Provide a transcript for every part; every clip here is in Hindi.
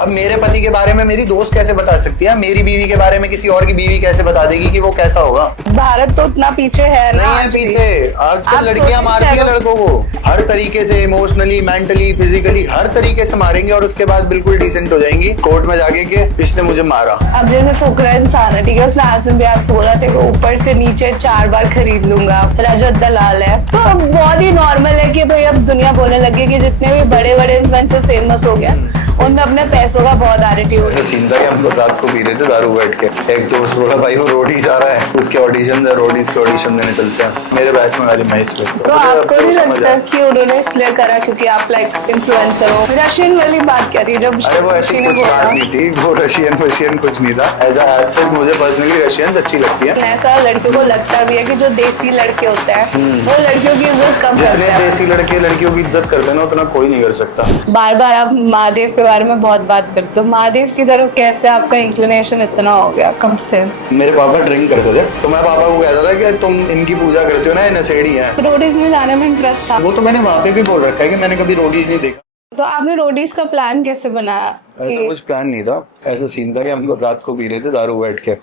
अब मेरे पति के बारे में मेरी दोस्त कैसे बता सकती है, मेरी बीवी के बारे में किसी और की बीवी कैसे बता देगी कि वो कैसा होगा। भारत तो उतना पीछे है ना, नहीं है पीछे। आजकल लड़कियां मारती है लड़कों को हर तरीके से, इमोशनली, मेंटली, फिजिकली, हर तरीके से मारेंगे और उसके बाद बिल्कुल डिसेंट हो जाएंगी कोर्ट में जाके कि इसने मुझे मारा। अब जैसे फुकरा इंसान है, ठीक है, उसने आसिम ब्यास को बोला था ऊपर से नीचे 4 बार खरीद लूंगा, रजत दलाल है, तो अब बहुत ही नॉर्मल है कि भाई अब दुनिया बोलने लगी कि जितने भी बड़े बड़े इन्फ्लुएंसर फेमस हो गया उनमें अपने पैसों का बहुत एटीट्यूड है। सीन था कि हम लोग रात को पी रहे थे दारू बैठ के, एक दोस्त बोला भाई वो रोडीज आ रहा है, उसके ऑडिशन है, रोडीज के ऑडिशन देने चलते हैं। मेरे बैच में वाली मैं तो आपको नहीं लगता कि उन्होंने इसलिए करा क्योंकि आप लाइक इन्फ्लुएंसर हो? रशियन वाली बात क्या थी जब? अरे वो ऐसी कुछ बात नहीं थी, वो रशियन कुछ नहीं था ऐसा। मुझे पर्सनली रशियन अच्छी लगती है। ऐसा लड़कियों को लगता भी है कि जो देसी लड़के होते हैं वो लड़कियों की इज्जत कम करते हैं। देसी लड़के लड़कियों की इज्जत करते हैं ना, उतना कोई नहीं कर सकता। बार बार आप महादेव के बारे में बहुत बात करते हो, महादेव की तरफ कैसे आपका इंक्लिनेशन इतना हो गया कब से? मेरे पापा ड्रिंक करते थे तो मैं पापा को कहता था कि तुम इनकी पूजा करते हो ना, ये नशेड़ी है। रोडीज में जाने में इंटरेस्ट था? वो तो मैंने वहाँ पे भी बोल रखा है कि मैंने कभी रोडीज नहीं देखा। तो आपने रोडीज का प्लान कैसे बनाया? ऐसा कुछ प्लान नहीं था, ऐसा सीन था कि हम लोग रात को पी रहे थे दारू बैठ के,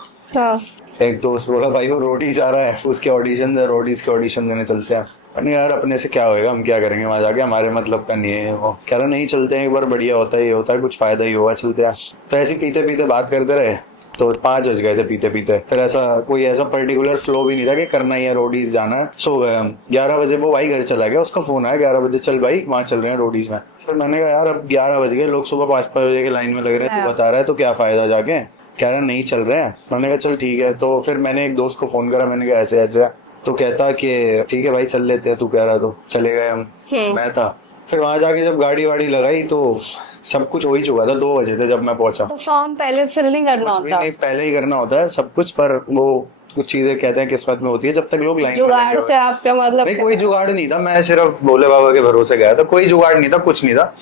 एक दोस्त बोला भाई वो रोडीज आ रहा है, उसके ऑडिशन है, रोडीज के ऑडिशन देने चलते हैं। अरे यार अपने से क्या होएगा, हम क्या करेंगे वहां जाके, हमारे मतलब का नहीं है। वो कह रहा नहीं चलते हैं एक बार, बढ़िया होता है, ये होता है, कुछ फायदा ही होगा, चलते हैं। तो ऐसे पीते पीते बात करते रहे तो 5 बज गए थे पीते पीते। फिर कोई ऐसा पर्टिकुलर फ्लो भी नहीं था कि करना ही है रोडीज जाना है। सो गए हम। 11 बजे वो भाई घर चला गया, उसका फोन आया 11 बजे चल भाई वहाँ चल रहे हैं रोडीज में। फिर मैंने कहा यार अब 11 बज गए, लोग सुबह 5 बजे के लाइन में लग रहे हैं, तू बता रहा है तो क्या फायदा जाके। कह रहा नहीं चल रहे हैं। मैंने कहा चल ठीक है। तो फिर मैंने एक दोस्त को फोन करा, मैंने कहा ऐसे ऐसे, तो कहता कि ठीक है भाई चल लेते हैं, तू कह रहा तो चले गए हम। मैं था फिर वहां जाके जब गाड़ी वाड़ी लगाई तो सब कुछ हो ही चुका था, 2 बजे थे जब मैं पहुंचा। तो फॉर्म पहले फिल नहीं करना होता? नहीं, पहले ही करना होता है सब कुछ, पर वो कुछ चीजें कहते हैं किस्मत में होती है जब तक लोग लाइन जुगाड़ से आपका मतलब? नहीं कोई जुगाड़ नहीं था, मैं सिर्फ भोले बाबा के भरोसे गया था, कोई जुगाड़ नहीं था, कुछ नहीं था।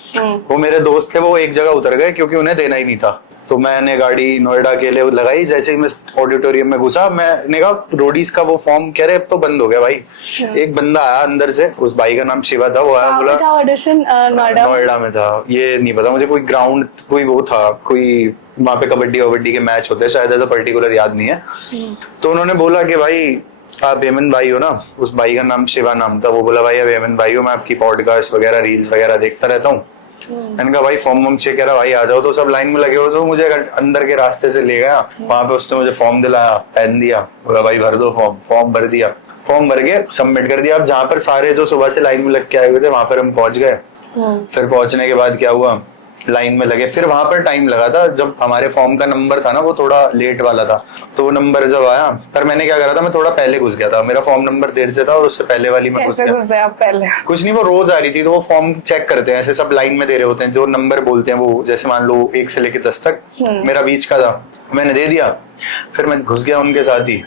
वो मेरे दोस्त थे, वो एक जगह उतर गए क्योंकि उन्हें देना ही नहीं था। तो मैंने गाड़ी नोएडा के लिए लगाई, जैसे ही मैं ऑडिटोरियम में घुसा मैंने कहा रोडीज का वो फॉर्म, कह रहे अब तो बंद हो गया भाई। एक बंदा आया अंदर से, उस भाई का नाम शिवा था, वो आया बोला ऑडिशन नोएडा में था, ये नहीं पता मुझे, कोई ग्राउंड कोई वो था, कोई वहाँ पे कबड्डी के मैच होते हैं शायद, ऐसा पर्टिकुलर याद नहीं है। तो उन्होंने बोला कि भाई आप हेमंत भाई हो ना, उस भाई का नाम शिवा नाम था। वो बोला भाई आप हेमंत भाई हो, मैं आपकी पॉडकास्ट वगैरह रील्स वगैरह देखता रहता हूँ। मैंने कहा भाई फॉर्म चेक करा, भाई आ जाओ। तो सब लाइन में लगे हो, तो मुझे अंदर के रास्ते से ले गया, वहां पे उसने मुझे फॉर्म दिलाया, पेन दिया, बोला भाई भर दो फॉर्म भर दिया, फॉर्म भर के सबमिट कर दिया। अब जहाँ पर सारे जो सुबह से लाइन में लग के आए हुए थे वहां पर हम पहुंच गए। फिर पहुंचने के बाद क्या हुआ, लाइन में लगे, फिर वहां पर टाइम लगा था, जब हमारे फॉर्म का नंबर था ना वो थोड़ा लेट वाला था, तो वो नंबर जब आया, पर मैंने क्या करा था, मैं थोड़ा पहले घुस गया था, मेरा फॉर्म नंबर देर से था और उससे पहले वाली में घुस गया। आप पहले? कुछ नहीं, वो रोज आ रही थी, तो वो फॉर्म चेक करते हैं, ऐसे सब लाइन में दे रहे होते हैं, जो नंबर बोलते हैं वो, जैसे मान लो 1 से लेके 10 तक, मेरा बीच का था, मैंने दे दिया। फिर मैं घुस गया उनके साथ ही,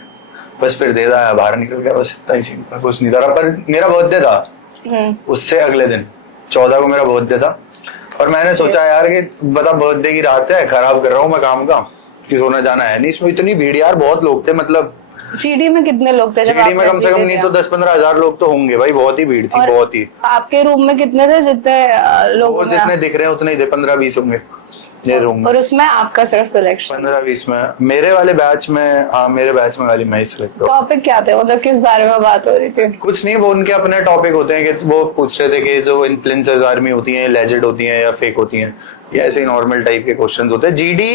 बस फिर दे दिया, बाहर निकल गया, बस इतना ही सीन था, कुछ नहीं था। पर मेरा बर्थडे था उससे अगले दिन 14 को मेरा बर्थडे था, और मैंने सोचा यार कि बता बर्थडे की रात है, खराब कर रहा हूँ मैं काम का, कि सोना जाना है नहीं। इसमें इतनी भीड़ यार, बहुत लोग थे, मतलब जीडी में कितने लोग थे? जीडी में कम से कम नहीं तो 10-15 हजार लोग तो होंगे भाई, बहुत ही भीड़ थी, बहुत ही। आपके रूम में कितने थे? जितने लोग जितने दिख रहे हैं उतने ही थे, 15-20 होंगे ये रूम। और उसमें आपका सर सिलेक्शन? 15-20 में मेरे वाले बैच में, हाँ मेरे बैच में वाली मैं ही सिलेक्ट। टॉपिक क्या थे, मतलब किस बारे में बात हो रही थी? कुछ नहीं, वो उनके अपने टॉपिक होते हैं कि वो पूछ रहे थे कि जो इन्फ्लुएंसर्स आर्मी होती है, लेजेंड होती है या फेक होती है, या ऐसे नॉर्मल टाइप के क्वेश्चंस होते हैं। GD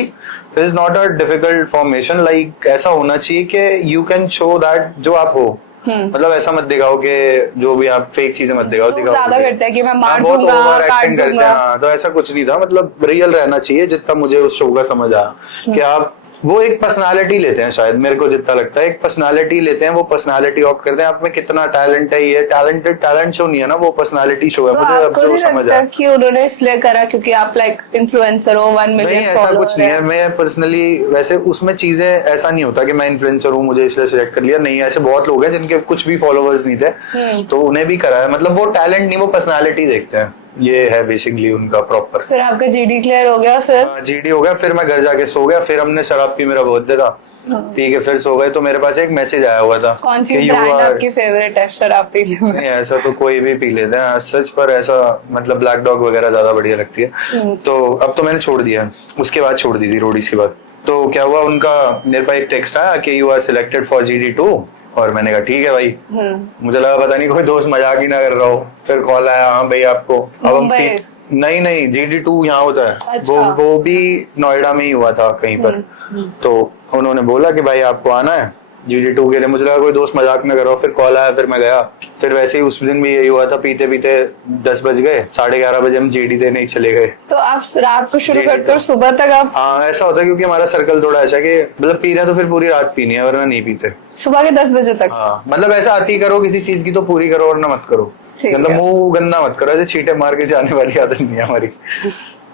is not a difficult formation, like ऐसा होना चाहिए कि यू कैन शो दैट जो आप हो, मतलब ऐसा मत दिखाओ कि जो भी आप फेक चीजें मत दिखाओ। ज्यादा करते हैं कि मैं मार दूंगा, दूंगा, काट करते हैं। हाँ, तो ऐसा कुछ नहीं था, मतलब रियल रहना चाहिए, जितना मुझे उस शो का समझ आया कि आप वो एक पर्सनालिटी लेते हैं, शायद मेरे को जितना लगता है एक पर्सनालिटी लेते हैं, वो पर्सनालिटी ऑप्ट करते हैं, आप में कितना टैलेंट है, ये टैलेंट शो नहीं है ना, वो पर्सनालिटी शो है। मुझे अब जो समझ आया कि उन्होंने इसलिए करा क्योंकि आप लाइक इन्फ्लुएंसर हो, 1 मिलियन फॉलोअर्स। ऐसा कुछ नहीं है, मैं पर्सनली वैसे उसमें चीजें ऐसा नहीं होता कि मैं इन्फ्लुएंसर हूँ मुझे इसलिए सिलेक्ट कर लिया, नहीं, ऐसे बहुत लोग हैं जिनके कुछ भी फॉलोअर्स नहीं थे तो उन्हें भी करा है, मतलब वो टैलेंट नहीं, वो पर्सनालिटी देखते हैं, ये है बेसिकली उनका प्रॉपर। फिर आपका जीडी क्लियर हो गया? फिर जीडी हो गया, फिर मैं घर जाके सो गया, फिर हमने शराब पी, मेरा बर्थडे था, पी के फिर सो गए। तो मेरे पास एक मैसेज आया हुआ था। कौन सी कि you ब्रांड are- आपकी फेवरेट है शराब पीने में? नहीं ऐसा तो कोई भी पी लेते हैं सच, पर ऐसा मतलब ब्लैक डॉग वगैरह ज्यादा बढ़िया लगती है। तो अब तो मैंने छोड़ दिया, उसके बाद छोड़ दी थी रोडीज के बाद। तो क्या हुआ, उनका मेरे पास एक टेक्स्ट आया कि you are selected for GD2, और मैंने कहा ठीक है भाई। मुझे लगा पता नहीं कोई दोस्त मजाक ही ना कर रहा हो। फिर कॉल आया, हाँ भाई आपको अब हम मुंबई? नहीं GD2 यहाँ होता है। अच्छा। वो भी नोएडा में ही हुआ था कहीं पर। तो उन्होंने बोला कि भाई आपको आना है GD2 के लिए। मुझे लगा कोई दोस्त मजाक में कर रहा हो। फिर कॉल आया, फिर मैं गया। फिर वैसे ही उस दिन भी यही हुआ था, पीते पीते 10 बज गए, 11:30 बजे हम GD देने ही चले गए। तो आप रात को शुरू जी, करते हो, सुबह तक आप? हाँ ऐसा होता है, क्योंकि हमारा सर्कल थोड़ा ऐसा है कि मतलब पी रहे हैं तो फिर पूरी रात पीनी है, वरना नहीं पीते। सुबह के 10 बजे तक? हाँ मतलब ऐसा आती करो किसी चीज की तो पूरी करो, वरना मत करो। ठीक मतलब है। मुंह गंदा मत करो, ऐसे छींटे मार के जाने वाली आदत नहीं है हमारी।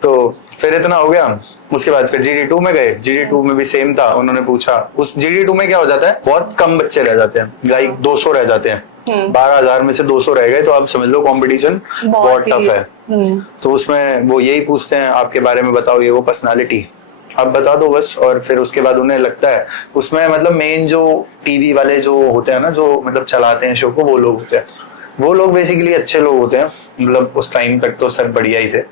तो फिर इतना हो गया। उसके बाद फिर GD2 में गए। GD2 में भी सेम था। उन्होंने पूछा, उस GD2 में क्या हो जाता है, बहुत कम बच्चे रह जाते हैं, लाइक 200 रह जाते हैं। 12,000 में से 200 रह गए, तो आप समझ लो कंपटीशन बहुत टफ है। तो उसमें वो यही पूछते हैं आपके बारे में बताओ, ये वो पर्सनालिटी आप बता दो बस। और फिर उसके बाद उन्हें लगता है उसमें मतलब मेन जो टीवी वाले जो होते हैं ना, जो मतलब चलाते हैं शो को, वो लोग होते हैं। वो लोग बेसिकली अच्छे लोग होते हैं, मतलब उस टाइम तक तो सर बढ़िया ही थे।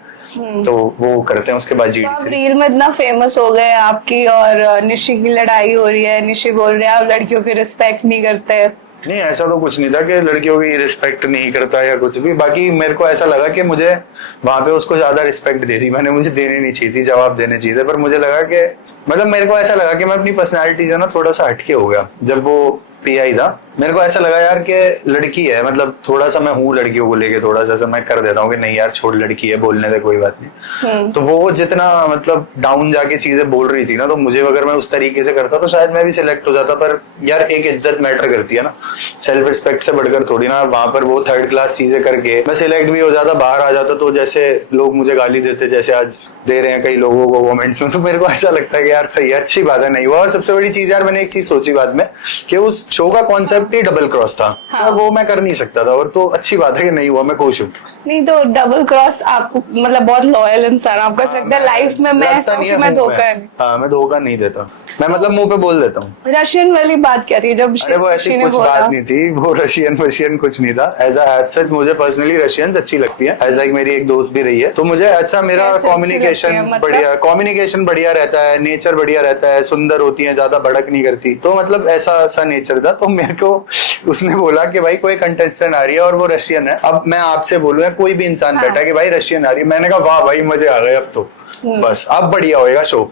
तो वो करते हैं। उसके बाद तो आप GD3। रील में इतना फेमस हो गए आपकी, और निशी की लड़ाई हो रही है, निशी बोल रहे हैं आप लड़कियों की रिस्पेक्ट नहीं करते। नहीं ऐसा तो कुछ नहीं था कि लड़कियों की रिस्पेक्ट नहीं करता या कुछ भी। बाकी मेरे को ऐसा लगा कि मुझे वहां पे उसको ज्यादा रिस्पेक्ट दे दी मैंने। मुझे देनी नहीं चाहिए थी, जवाब देने चाहिए थे। पर मुझे लगा कि मतलब मेरे को ऐसा लगा कि मैं अपनी पर्सनैलिटी से ना थोड़ा सा हटके हो गया जब वो PI था। मेरे को ऐसा लगा यार कि लड़की है, मतलब थोड़ा सा मैं हूँ लड़कियों को लेके, थोड़ा सा मैं कर देता हूँ कि नहीं यार छोड़, लड़की है, बोलने दे, कोई बात नहीं। तो वो जितना मतलब डाउन जाके चीजें बोल रही थी ना, तो मुझे अगर मैं उस तरीके से करता तो शायद मैं भी सिलेक्ट हो जाता। पर यार एक इज्जत मैटर करती है ना, सेल्फ रिस्पेक्ट से बढ़कर थोड़ी ना। वहां पर वो थर्ड क्लास चीजें करके मैं सिलेक्ट भी हो जाता, बाहर आ जाता, तो जैसे लोग मुझे गाली देते, जैसे आज दे रहे हैं कई लोगों को कमेंट्स में, तो मेरे को ऐसा लगता है कि यार सही है, अच्छी बात है, नहीं हुआ। और सबसे बड़ी चीज यार, मैंने एक चीज सोची बाद में कि उस शो का कॉन्सेप्ट ही डबल क्रॉस था। हाँ। वो मैं कर नहीं सकता था, और तो अच्छी बात है कि नहीं हुआ, मैं खुश हूँ। नहीं तो डबल क्रॉस आपको मतलब बहुत लॉयल इंसान, आपको ऐसा लगता है लाइफ में मैं ऐसा हूं कि मैं धोखा नहीं। हाँ मैं धोखा नहीं देता, मैं मतलब मुंह पे बोल देता हूँ। रशियन वाली बात क्या थी जब अरे वो ऐसी ने कुछ बोला? बात नहीं थी, वो रशियन कुछ नहीं था। एज सच मुझे पर्सनली रशियंस अच्छी लगती है। एज लाइक मेरी एक दोस्त भी रही है, तो मुझे अच्छा मेरा कैसे अच्छी लगती है, कम्युनिकेशन मतलब? बढ़िया, कम्युनिकेशन बढ़िया रहता है, नेचर बढ़िया रहता है, सुंदर होती है, ज्यादा भड़क नहीं करती। तो मतलब ऐसा नेचर था। तो मेरे को उसने बोला कि भाई कोई कंटेस्टेंट आ रही है और वो रशियन है। अब मैं आपसे बोलूँ, कोई भी इंसान बैठा कि भाई रशियन आ रही है, मैंने कहा वाह भाई मजे आ गए अब तो, बस अब बढ़िया होएगा शो।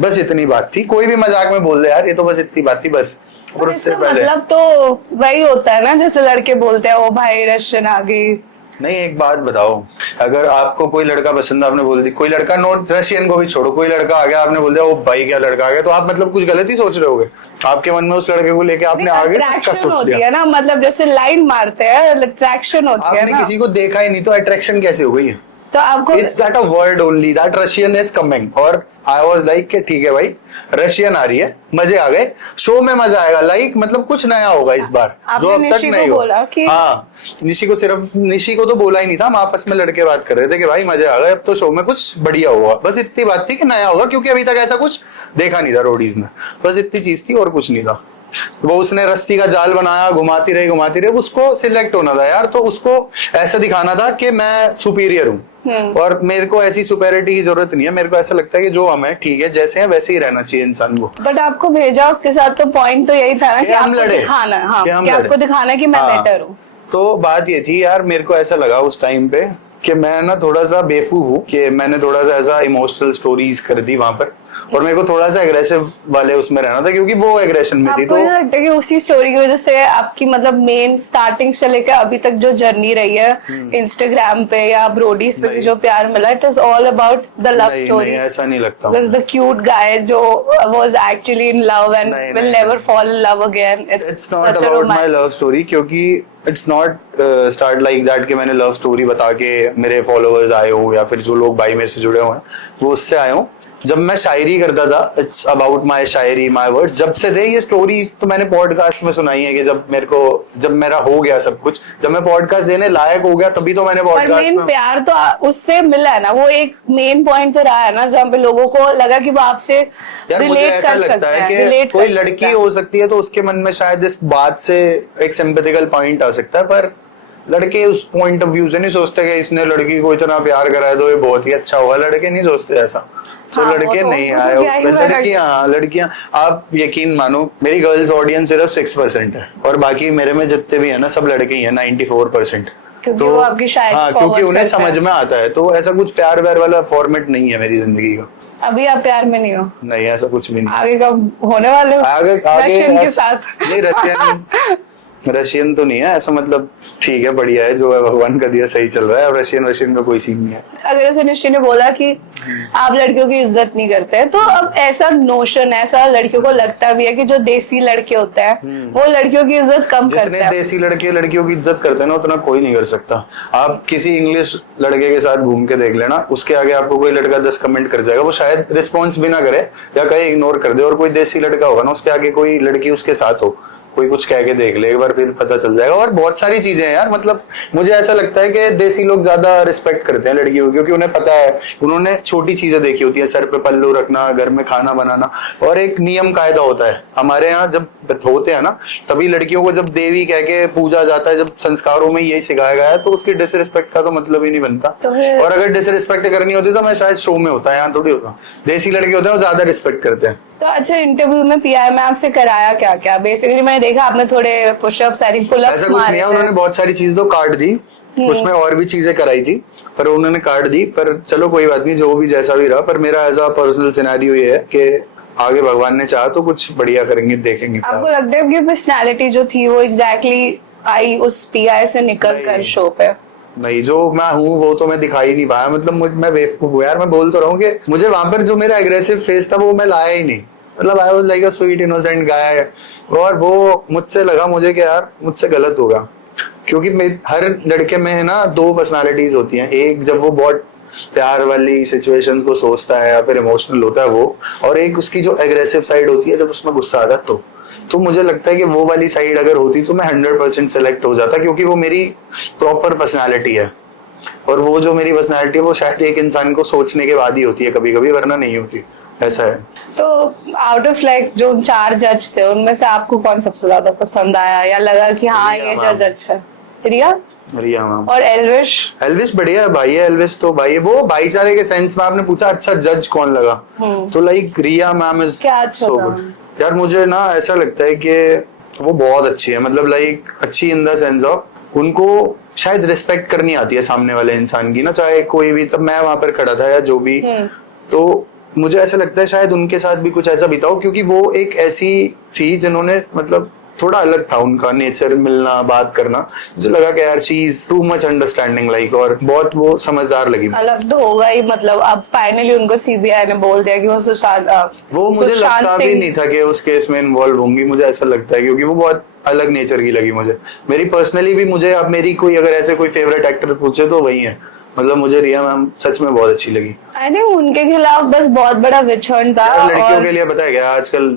बस इतनी बात थी। कोई भी मजाक में बोल दे यार, ये तो बस इतनी बात थी बस। और उससे पहले मतलब तो वही होता है ना, जैसे लड़के बोलते हैं ओ भाई रशियन आ गई। नहीं, एक बात बताओ, अगर आपको कोई लड़का पसंद है, आपने बोल दी, कोई लड़का, नोट रशियन को भी छोड़ो, कोई लड़का आ गया, आपने बोल दिया ओ भाई क्या लड़का आ गया, तो आप मतलब कुछ गलत ही सोच रहे होगे। आपके मन में उस लड़के को लेके आपने आगे अट्रैक्शन होती है ना, मतलब जैसे लाइन मारते हैं, अट्रैक्शन होती है आपने ना। किसी को देखा ही नहीं तो अट्रैक्शन कैसे हो गई? तो आपको it's that a word only that Russian is coming. और आई वाज लाइक कि ठीक है भाई रशियन आ रही है, मजे आ गए, शो में मजा आएगा, लाइक मतलब कुछ नया होगा इस बार जो अब तक नहीं बोला कि हाँ निशी को, सिर्फ निशी को तो बोला ही नहीं था, हम आपस में लड़के बात कर रहे थे कि भाई मजे आ गए, अब तो शो में कुछ बढ़िया होगा। बस इतनी बात थी कि नया होगा, क्योंकि अभी तक ऐसा कुछ देखा नहीं था रोडीज में। बस इतनी चीज थी और कुछ नहीं था। वो उसने रस्सी का जाल बनाया, घुमाती रही, उसको सिलेक्ट होना था यार, तो उसको ऐसा दिखाना था कि मैं सुपीरियर हूँ। और मेरे को ऐसी सुपेरिटी की जरूरत नहीं है। मेरे को ऐसा लगता है कि जो हम है ठीक है, जैसे हैं वैसे ही रहना चाहिए इंसान को। बट आपको भेजा उसके साथ, तो पॉइंट तो यही था ना कि हम आपको लड़े, दिखाना, हाँ, कि हम कि लड़े। आपको दिखाना कि मैं बेटर हूँ। तो बात ये थी यार, मेरे को ऐसा लगा उस टाइम पे कि मैं ना थोड़ा सा बेवकूफ हूँ कि मैंने थोड़ा सा ऐसा इमोशनल स्टोरीज कर दी वहां पर, और मेरे को थोड़ा सा एग्रेसिव वाले उसमें रहना था, क्योंकि वो एग्रेशन में थी। आपको तो नहीं लगता कि उसी स्टोरी की वजह से आपकी मतलब मेन स्टार्टिंग से लेकर अभी तक जो जर्नी रही है इंस्टाग्राम पे या ब्रोडीज पे जो प्यार मिला, it is all about the love story? नहीं ऐसा नहीं लगता। Because the cute guy जो was actually in love and will never fall in love again. It's not about my love story, क्योंकि it's not start like that कि मैंने लव स्टोरी बता के मेरे फॉलोअर्स आए हो, या फिर जो लोग भाई मेरे से जुड़े हुए हैं वो उससे आए हो। जब मैं शायरी करता था, it's about my Shayari, my words, जब से थे ये स्टोरीज तो मैंने पॉडकास्ट में सुनाई है कि जब मेरा हो गया सब कुछ, जब मैं पॉडकास्ट देने लायक हो गया तभी तो मैंने पर पॉडकास्ट मेन में प्यार तो उससे मिला है ना, वो एक मेन पॉइंट तो रहा है ना जहाँ पे लोगों को लगा कि वो आपसे यार मुझे रिलेट ऐसा कर लगता सकते है हैं, कि रिलेट कोई कर लड़की सकते हैं। हो सकती है तो उसके मन में शायद इस बात से एक सिंपैथिकल पॉइंट आ सकता है, पर लड़के उस पॉइंट ऑफ व्यू से नहीं सोचते कि इसने लड़की को इतना प्यार करा है तो ये बहुत ही अच्छा होगा, लड़के नहीं सोचते ऐसा। तो हाँ, लड़के वो नहीं तो आए, क्या ही लड़कियां आप यकीन मानो मेरी गर्ल्स ऑडियंस सिर्फ 6% है और बाकी मेरे में जितने भी है ना सब लड़के ही है 94%। क्योंकि वो आपकी शायरी हाँ, forward क्योंकि उन्हें करते हैं। समझ में आता है, तो ऐसा कुछ प्यार व्यार वाला फॉर्मेट नहीं है मेरी जिंदगी का। अभी आप प्यार में नहीं हो? नहीं, ऐसा कुछ भी नहीं। आगे कब होने वाले हो? आगे रशियन के ऐसा- साथ? नहीं, रशियन तो नहीं है ऐसा, मतलब ठीक है, बढ़िया है, जो है भगवान का दिया सही चल रहा है, और रशियन में कोई सीन नहीं है। अगर ऐसे निश्चय ने बोला कि आप लड़कियों की इज्जत नहीं करते हैं, तो अब ऐसा नोशन, ऐसा लड़कियों को लगता भी है कि जो देसी लड़के होते हैं वो लड़कियों की इज्जत कम करते जितने हैं। देसी लड़के लड़कियों की इज्जत करते हैं ना उतना कोई नहीं कर सकता। आप किसी इंग्लिश लड़के के साथ घूम के देख लेना, उसके आगे आपको कोई लड़का 10 कमेंट कर जाएगा, वो शायद रिस्पॉन्स भी ना करे या कहीं इग्नोर कर दे, और कोई देसी लड़का होगा ना उसके आगे कोई लड़की उसके साथ हो, कोई कुछ कह के देख ले एक बार, फिर पता चल जाएगा। और बहुत सारी चीजें हैं यार, मतलब मुझे ऐसा लगता है कि देसी लोग ज्यादा रिस्पेक्ट करते हैं लड़कियों की, क्योंकि उन्हें पता है, उन्होंने छोटी चीजें देखी होती है, सर पे पल्लू रखना, घर में खाना बनाना, और एक नियम कायदा होता है। हमारे यहाँ जब होते हैं ना तभी लड़कियों को जब देवी कह के पूजा जाता है, जब संस्कारों में यही सिखाया गया है, तो उसकी डिसरिस्पेक्ट का तो मतलब ही नहीं बनता। तो और अगर डिसरिस्पेक्ट करनी होती तो मैं शायद शो में होता है, यहाँ थोड़ी होता। देसी लड़के होते हैं वो ज्यादा रिस्पेक्ट करते हैं। तो अच्छा, इंटरव्यू में पीआई में आपसे कराया क्या क्या? बेसिकली मैंने देखा आपने थोड़े पुशअप्स, आई थिंक पुलअप्स ऐसा कुछ नहीं मारे है, थे। उन्होंने बहुत सारी चीज तो काट दी, उसमें और भी चीजें कराई थी पर उन्होंने काट दी, पर चलो कोई बात नहीं, जो भी जैसा भी रहा। पर मेरा एज अ पर्सनल सिनेरियो ये है कि आगे भगवान ने चाहा तो कुछ बढ़िया करेंगे, देखेंगे। आपको लगता है कि पर्सनालिटी जो थी वो एग्जैक्टली आई उस पीआई से निकल कर शो पे? नहीं, जो मैं हूँ वो तो मैं दिखा ही नहीं पाया, मतलब मैं बेवकूफ हूँ यार, मैं बोल तो रहा हूँ कि मुझे वहां पर जो मेरा एग्रेसिव फेस था वो मैं लाया ही नहीं, मतलब I was like a sweet innocent guy, और वो मुझसे लगा मुझे कि यार मुझसे गलत होगा, क्योंकि हर लड़के में है ना 2 पर्सनालिटीज होती हैं, एक जब वो बहुत प्यार वाली सिचुएशन को सोचता है या फिर इमोशनल होता है वो, और एक उसकी जो एग्रेसिव साइड होती है जब उसमें गुस्सा आता है तो मुझे लगता है कि वो वाली साइड अगर होती तो मैं 100% सेलेक्ट हो जाता, क्योंकि वो मेरी प्रॉपर पर्सनालिटी है, और वो जो मेरी पर्सनालिटी है वो शायद एक इंसान को सोचने के बाद ही होती है कभी कभी, वरना नहीं होती, ऐसा है। तो आउट ऑफ लाइक जो 4 जज थे उनमें से आपको कौन सबसे ज्यादा पसंद आया या लगा कि हाँ ये जज अच्छा है? रिया मैम। और एल्विश बढ़िया है भाई, एल्विश तो भाई वो भाईचारे के सेंस में, आपने पूछा अच्छा जज कौन लगा, तो like Riya ma'am is so good यार। मुझे ना ऐसा लगता है कि वो बहुत अच्छी है, मतलब लाइक अच्छी इन द सेंस ऑफ उनको शायद रिस्पेक्ट करनी आती है सामने वाले इंसान की ना, चाहे कोई भी, तब मैं वहां पर खड़ा था या जो भी, तो मुझे ऐसा लगता है शायद उनके साथ भी कुछ ऐसा बीता हो, क्योंकि वो एक ऐसी थी जिन्होंने मतलब थोड़ा अलग था उनका नेचर, मिलना बात करना, मुझे लगा कि यार she is too much understanding like, और बहुत वो समझदार लगी। अलग तो होगा ही, मतलब अब फाइनली उनको सीबीआई ने बोल दिया कि वो मुझे लगता भी नहीं था कि उस केस में इन्वॉल्व होंगी, मुझे ऐसा लगता है, क्योंकि वो बहुत अलग नेचर की लगी मुझे, मेरी पर्सनली भी। मुझे अब मेरी कोई अगर ऐसे कोई फेवरेट एक्टर पूछे तो वही है, मतलब मुझे रिया मैम सच में बहुत अच्छी लगी। आई थिंक उनके खिलाफ बस बहुत बड़ा विचरण था। लड़कियों के लिए पता है क्या आजकल,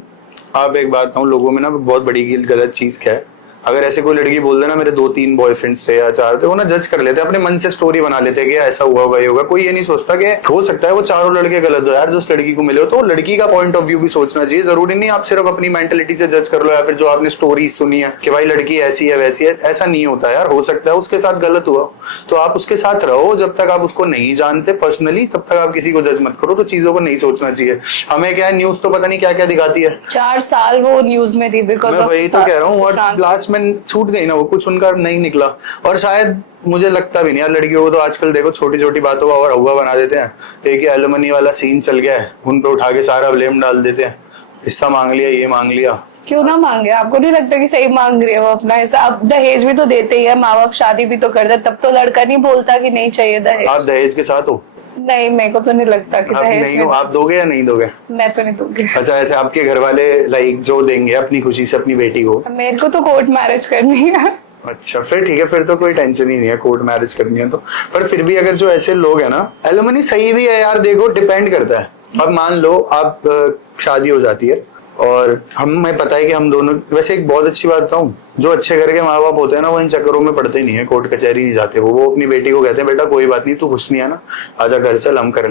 आप एक बात कहूँ, लोगों में ना बहुत बड़ी गलत चीज क्या है, अगर ऐसे कोई लड़की बोल दे ना मेरे 2-3 बॉयफ्रेंड्स थे या 4 थे, वो ना जज कर लेते हैं, अपने मन से स्टोरी बना लेते हैं कि ऐसा हुआ वही होगा। कोई ये नहीं सोचता कि हो सकता है वो 4 लड़के गलत हो यार, जो उस लड़की को मिले हो, तो लड़की का पॉइंट ऑफ व्यू भी सोचना चाहिए। जरूरी नहीं आप सिर्फ अपनी मेंटलिटी से जज कर लो, या फिर जो आपने स्टोरी सुनी है कि भाई लड़की ऐसी है वैसी है, ऐसा नहीं होता यार। हो सकता है उसके साथ गलत हुआ तो आप उसके साथ रहो, जब तक आप उसको नहीं जानते पर्सनली तब तक आप किसी को जज मत करो। तो चीजों को नहीं सोचना चाहिए। हमें क्या है, न्यूज तो पता नहीं क्या क्या दिखाती है। 4 साल वो न्यूज में थी बिकॉज मैं वही तो कह रहा हूँ, और लास्ट में छूट गई ना वो, कुछ उनका नहीं निकला। और शायद मुझे लगता भी नहीं यार, लड़कियों को तो आजकल देखो छोटी छोटी बातों का और हुआ बना देते हैं। एक एलुमनी वाला सीन चल गया है, उन पे उठा के सारा ब्लेम डाल देते हैं, हिस्सा मांग लिया, ये मांग लिया। क्यों ना मांगे? आपको नहीं लगता कि सही मांग रही है वो अपना हिस्सा? अब दहेज भी तो देते ही है, माँ बाप शादी भी तो करते, तब तो लड़का नहीं बोलता कि नहीं चाहिए दहेज। आप दहेज के साथ हो? नहीं, मेरे को तो नहीं लगता कि आप दहेज नहीं हो। आप दोगे या नहीं दोगे? मैं तो नहीं दूंगी। अच्छा, ऐसे आपके घर वाले लाइक जो देंगे अपनी खुशी से अपनी बेटी को? मेरे को तो कोर्ट मैरिज करनी है। अच्छा, फिर ठीक है, फिर तो कोई टेंशन ही नहीं है, कोर्ट मैरिज करनी है तो। पर फिर भी अगर जो ऐसे लोग हैं ना, एलुमनी सही भी है यार, देखो डिपेंड करता है। अब मान लो आप शादी हो जाती है और हमें पता है कि हम दोनों, वैसे एक बहुत अच्छी बात बताऊं, जो अच्छे घर के माँ बाप होते हैं ना वो इन चक्करों में पड़ते नहीं है, कोर्ट कचहरी नहीं जाते। वो अपनी बेटी को कहते हैं बेटा कोई बात नहीं, तू खुश नहीं है ना, आजा घर चल, हम कर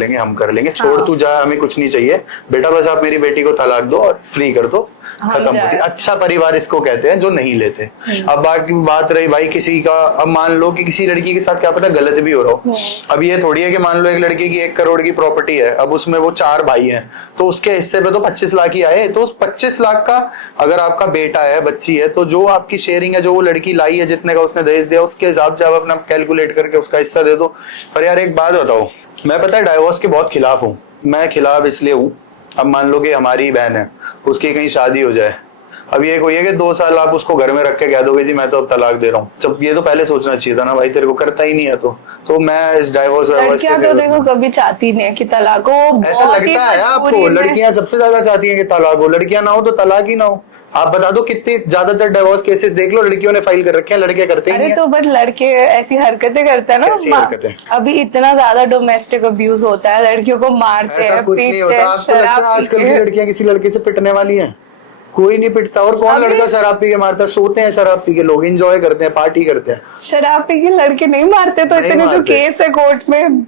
लेंगे, छोड़ तू जा, हमें कुछ नहीं चाहिए बेटा, बस आप मेरी बेटी को तलाक दो और फ्री कर दो, खत्म होती। अच्छा परिवार इसको कहते हैं जो नहीं लेते। अब बाकी बात रही भाई किसी का, अब मान लो कि किसी लड़की के साथ क्या पता गलत भी हो रहा हो। अब ये थोड़ी है कि मान लो एक लड़की की 1 करोड़ की प्रॉपर्टी है, अब उसमें वो 4 भाई हैं, तो उसके हिस्से पे तो 25 लाख ही आए, तो उस 25 लाख का अगर आपका बेटा है, बच्ची है, तो जो आपकी शेयरिंग है, जो वो लड़की लाई है, जितने का उसने दहेज दिया, उसके हिसाब से आप अपना कैलकुलेट करके उसका हिस्सा दे दो। पर यार एक बात बताओ, मैं पता है डाइवोर्स के बहुत खिलाफ हूँ। मैं खिलाफ इसलिए हूँ, अब मान लो कि हमारी बहन है, उसकी कहीं शादी हो जाए, अब ये कोई है कि 2 साल आप उसको घर में रख के कह दोगे जी मैं तो अब तलाक दे रहा हूँ, जब ये तो पहले सोचना चाहिए था ना भाई, तेरे को करता ही नहीं है तो मैं इस डाइवोर्स लड़कियां तो देखो कभी चाहती नहीं है कि तलाक हो, ऐसा लगता है आपको? लड़कियां सबसे ज्यादा चाहती हैं कि तलाक हो, लड़कियां ना हो तो तलाक ही ना हो। आप बता दो कितने ज्यादातर डिवोर्स केसेस देख लो, लड़कियों ने फाइल कर रखे हैं, लड़के करते ही नहीं। तो बट लड़के ऐसी हरकतें करते हैं ना, अभी इतना ज्यादा डोमेस्टिक अब्यूज होता है, लड़कियों को मारते हैं, पीटते हैं, शराब आजकल की लड़कियां किसी लड़के से पिटने वाली हैं? कोई नहीं पिटता। और कौन लड़का शराब पी के मारता? सोते हैं शराब पी के लोग, एंजॉय करते हैं, पार्टी करते हैं। शराब पी के लड़के नहीं मारते, तो इतने जो केस है कोर्ट में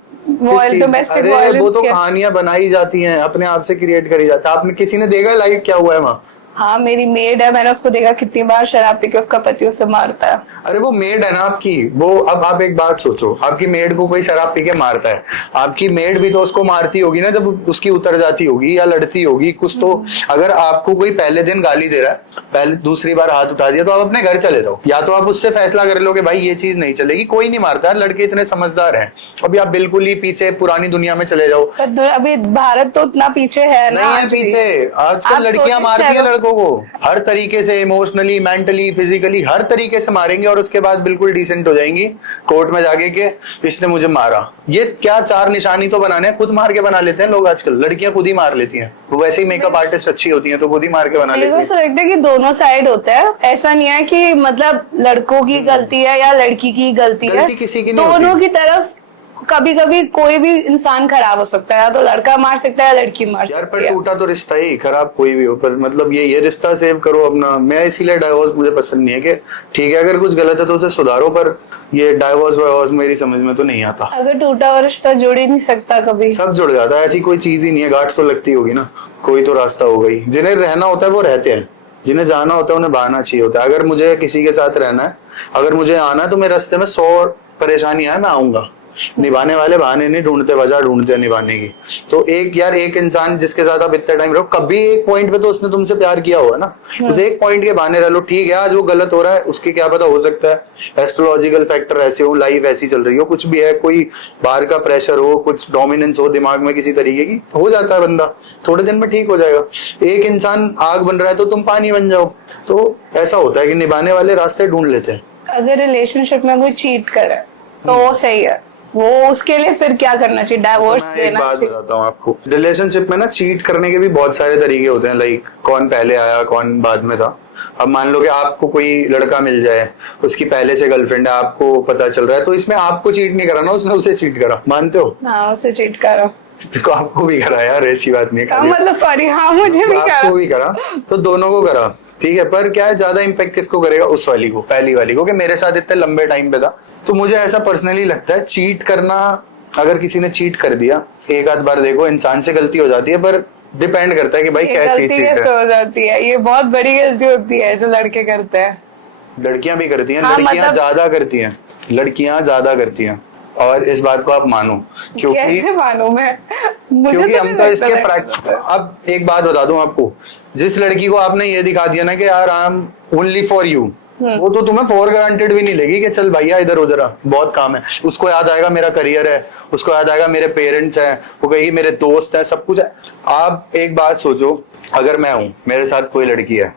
डोमेस्टिक वायलेंस, वो तो कहानियां बनाई जाती हैं, अपने आप से क्रिएट करी जाती है। आपने किसी ने देखा लाइव क्या हुआ है वहाँ? हाँ मेरी मेड है, मैंने उसको देखा कितनी बार शराब पी के उसका पति उससे मारता है। अरे वो मेड है ना आपकी, वो अब आप एक बात सोचो, आपकी मेड को कोई शराब पी के मारता है, आपकी मेड भी तो उसको मारती होगी ना जब उसकी उतर जाती होगी या लड़ती होगी कुछ तो। अगर आपको कोई पहले दिन गाली दे रहा है, पहले दूसरी बार हाथ उठा दिया, तो आप अपने घर चले जाओ, या तो आप उससे फैसला कर लो कि भाई ये चीज नहीं चलेगी। कोई नहीं मारता है, लड़के इतने समझदार हैं। अभी आप बिल्कुल ही पीछे पुरानी दुनिया में चले जाओ। अभी भारत तो उतना पीछे है ना, नहीं है पीछे। आजकल लड़कियां मारती है लड़कों को हर तरीके से, इमोशनली, मेंटली, फिजिकली, हर तरीके से मारेंगे और उसके बाद बिल्कुल डिसेंट हो जाएंगी कोर्ट में जाके के इसने मुझे मारा। ये क्या 4 निशानी तो बनाने, खुद मार के बना लेते हैं लोग आजकल। लड़कियां खुद ही मार लेती हैं, वो वैसे ही मेकअप आर्टिस्ट अच्छी होती हैं तो खुद ही मार के बना लेती हैं। मेरे को लगता है कि दोनों साइड होता है, ऐसा नहीं है कि मतलब लड़कों की गलती है या लड़की की गलती है, किसी की नहीं दोनों की तरफ। कभी कभी कोई भी इंसान खराब हो सकता है, या तो लड़का मार सकता है या लड़की मार सकती है। यार पर टूटा तो रिश्ता ही, खराब कोई भी हो, पर मतलब ये रिश्ता सेव करो अपना। मैं इसीलिए डाइवोर्स मुझे पसंद नहीं है कि ठीक है अगर कुछ गलत है तो उसे सुधारो, पर ये डाइवोर्स मेरी समझ में तो नहीं आता। अगर टूटा हुआ रिश्ता जुड़ ही नहीं सकता कभी, सब जुड़ जाता है, ऐसी कोई चीज ही नहीं है। गांठ तो लगती होगी ना, कोई तो रास्ता होगा ही। जिन्हें रहना होता है वो रहते हैं, जिन्हें जाना होता है उन्हें बहाना चाहिए होता है। अगर मुझे किसी के साथ रहना है, अगर मुझे आना है, तो मेरे रास्ते में 100 परेशानियां है, मैं आऊंगा। निभाने वाले बहाने नहीं ढूंढते, वजह ढूंढते हैं निभाने की। तो एक इंसान जिसके साथ आप इतना टाइम रहो, कभी एक पॉइंट पे तो उसने तुमसे प्यार किया होगा ना, उसे एक पॉइंट के बहाने रह लो। ठीक है आज वो गलत हो रहा है, उसके क्या पता, हो सकता है एस्ट्रोलॉजिकल फैक्टर ऐसे हो, लाइफ ऐसी चल रही हो, कुछ भी है, कोई बाहर का प्रेशर हो, कुछ डोमिनेंस हो दिमाग में किसी तरीके की, हो जाता है बंदा, थोड़े दिन में ठीक हो जाएगा। एक इंसान आग बन रहा है तो तुम पानी बन जाओ। तो ऐसा होता है कि निभाने वाले रास्ते ढूंढ लेते हैं। अगर रिलेशनशिप में कोई चीट करे तो वो सही है, वो उसके लिए फिर क्या करना चाहिए? डाइवोर्स देना चाहिए। एक बात बताता हूँ आपको, रिलेशनशिप में ना चीट करने के भी बहुत सारे तरीके होते हैं। लाइक कौन पहले आया कौन बाद में था। अब मान लो कि आपको कोई लड़का मिल जाए, उसकी पहले से गर्लफ्रेंड है, आपको पता चल रहा है, तो इसमें आपको चीट नहीं करा ना, उसने उसे चीट करा, मानते हो? हाँ उसे चीट करा, तो आपको भी करा यार, ऐसी बात नहीं है। मतलब सॉरी, हाँ मुझे भी करा, आपको भी करा, तो दोनों को करा, ठीक है। पर क्या है, ज्यादा इम्पैक्ट किसको करेगा? उस वाली को, पहली वाली को, कि मेरे साथ इतने लंबे टाइम पे था। तो मुझे ऐसा पर्सनली लगता है, चीट करना, अगर किसी ने चीट कर दिया एक आध बार, देखो इंसान से गलती हो जाती है, पर डिपेंड करता है कि भाई कैसी चीट हो जाती है। ये बहुत बड़ी गलती होती है जो लड़के करते हैं। लड़कियां भी करती हैं, हाँ, लड़कियां ज्यादा करती हैं, लड़कियां ज्यादा करती हैं। और इस बात को आप मानो, क्योंकि कैसे मानो मैं? मुझे क्योंकि तो हम तो इसके अब एक बात बता दूं आपको, जिस लड़की को आपने ये दिखा दिया ना कि यार I am only for you, वो तो तुम्हें फॉर ग्रांटेड भी नहीं लेगी कि चल भैया इधर उधर बहुत काम है। उसको याद आएगा मेरा करियर है, उसको याद आएगा मेरे पेरेंट्स हैं, वो कहेगी मेरे दोस्त हैं, सब कुछ है। आप एक बात सोचो, अगर मैं हूं, मेरे साथ कोई लड़की है,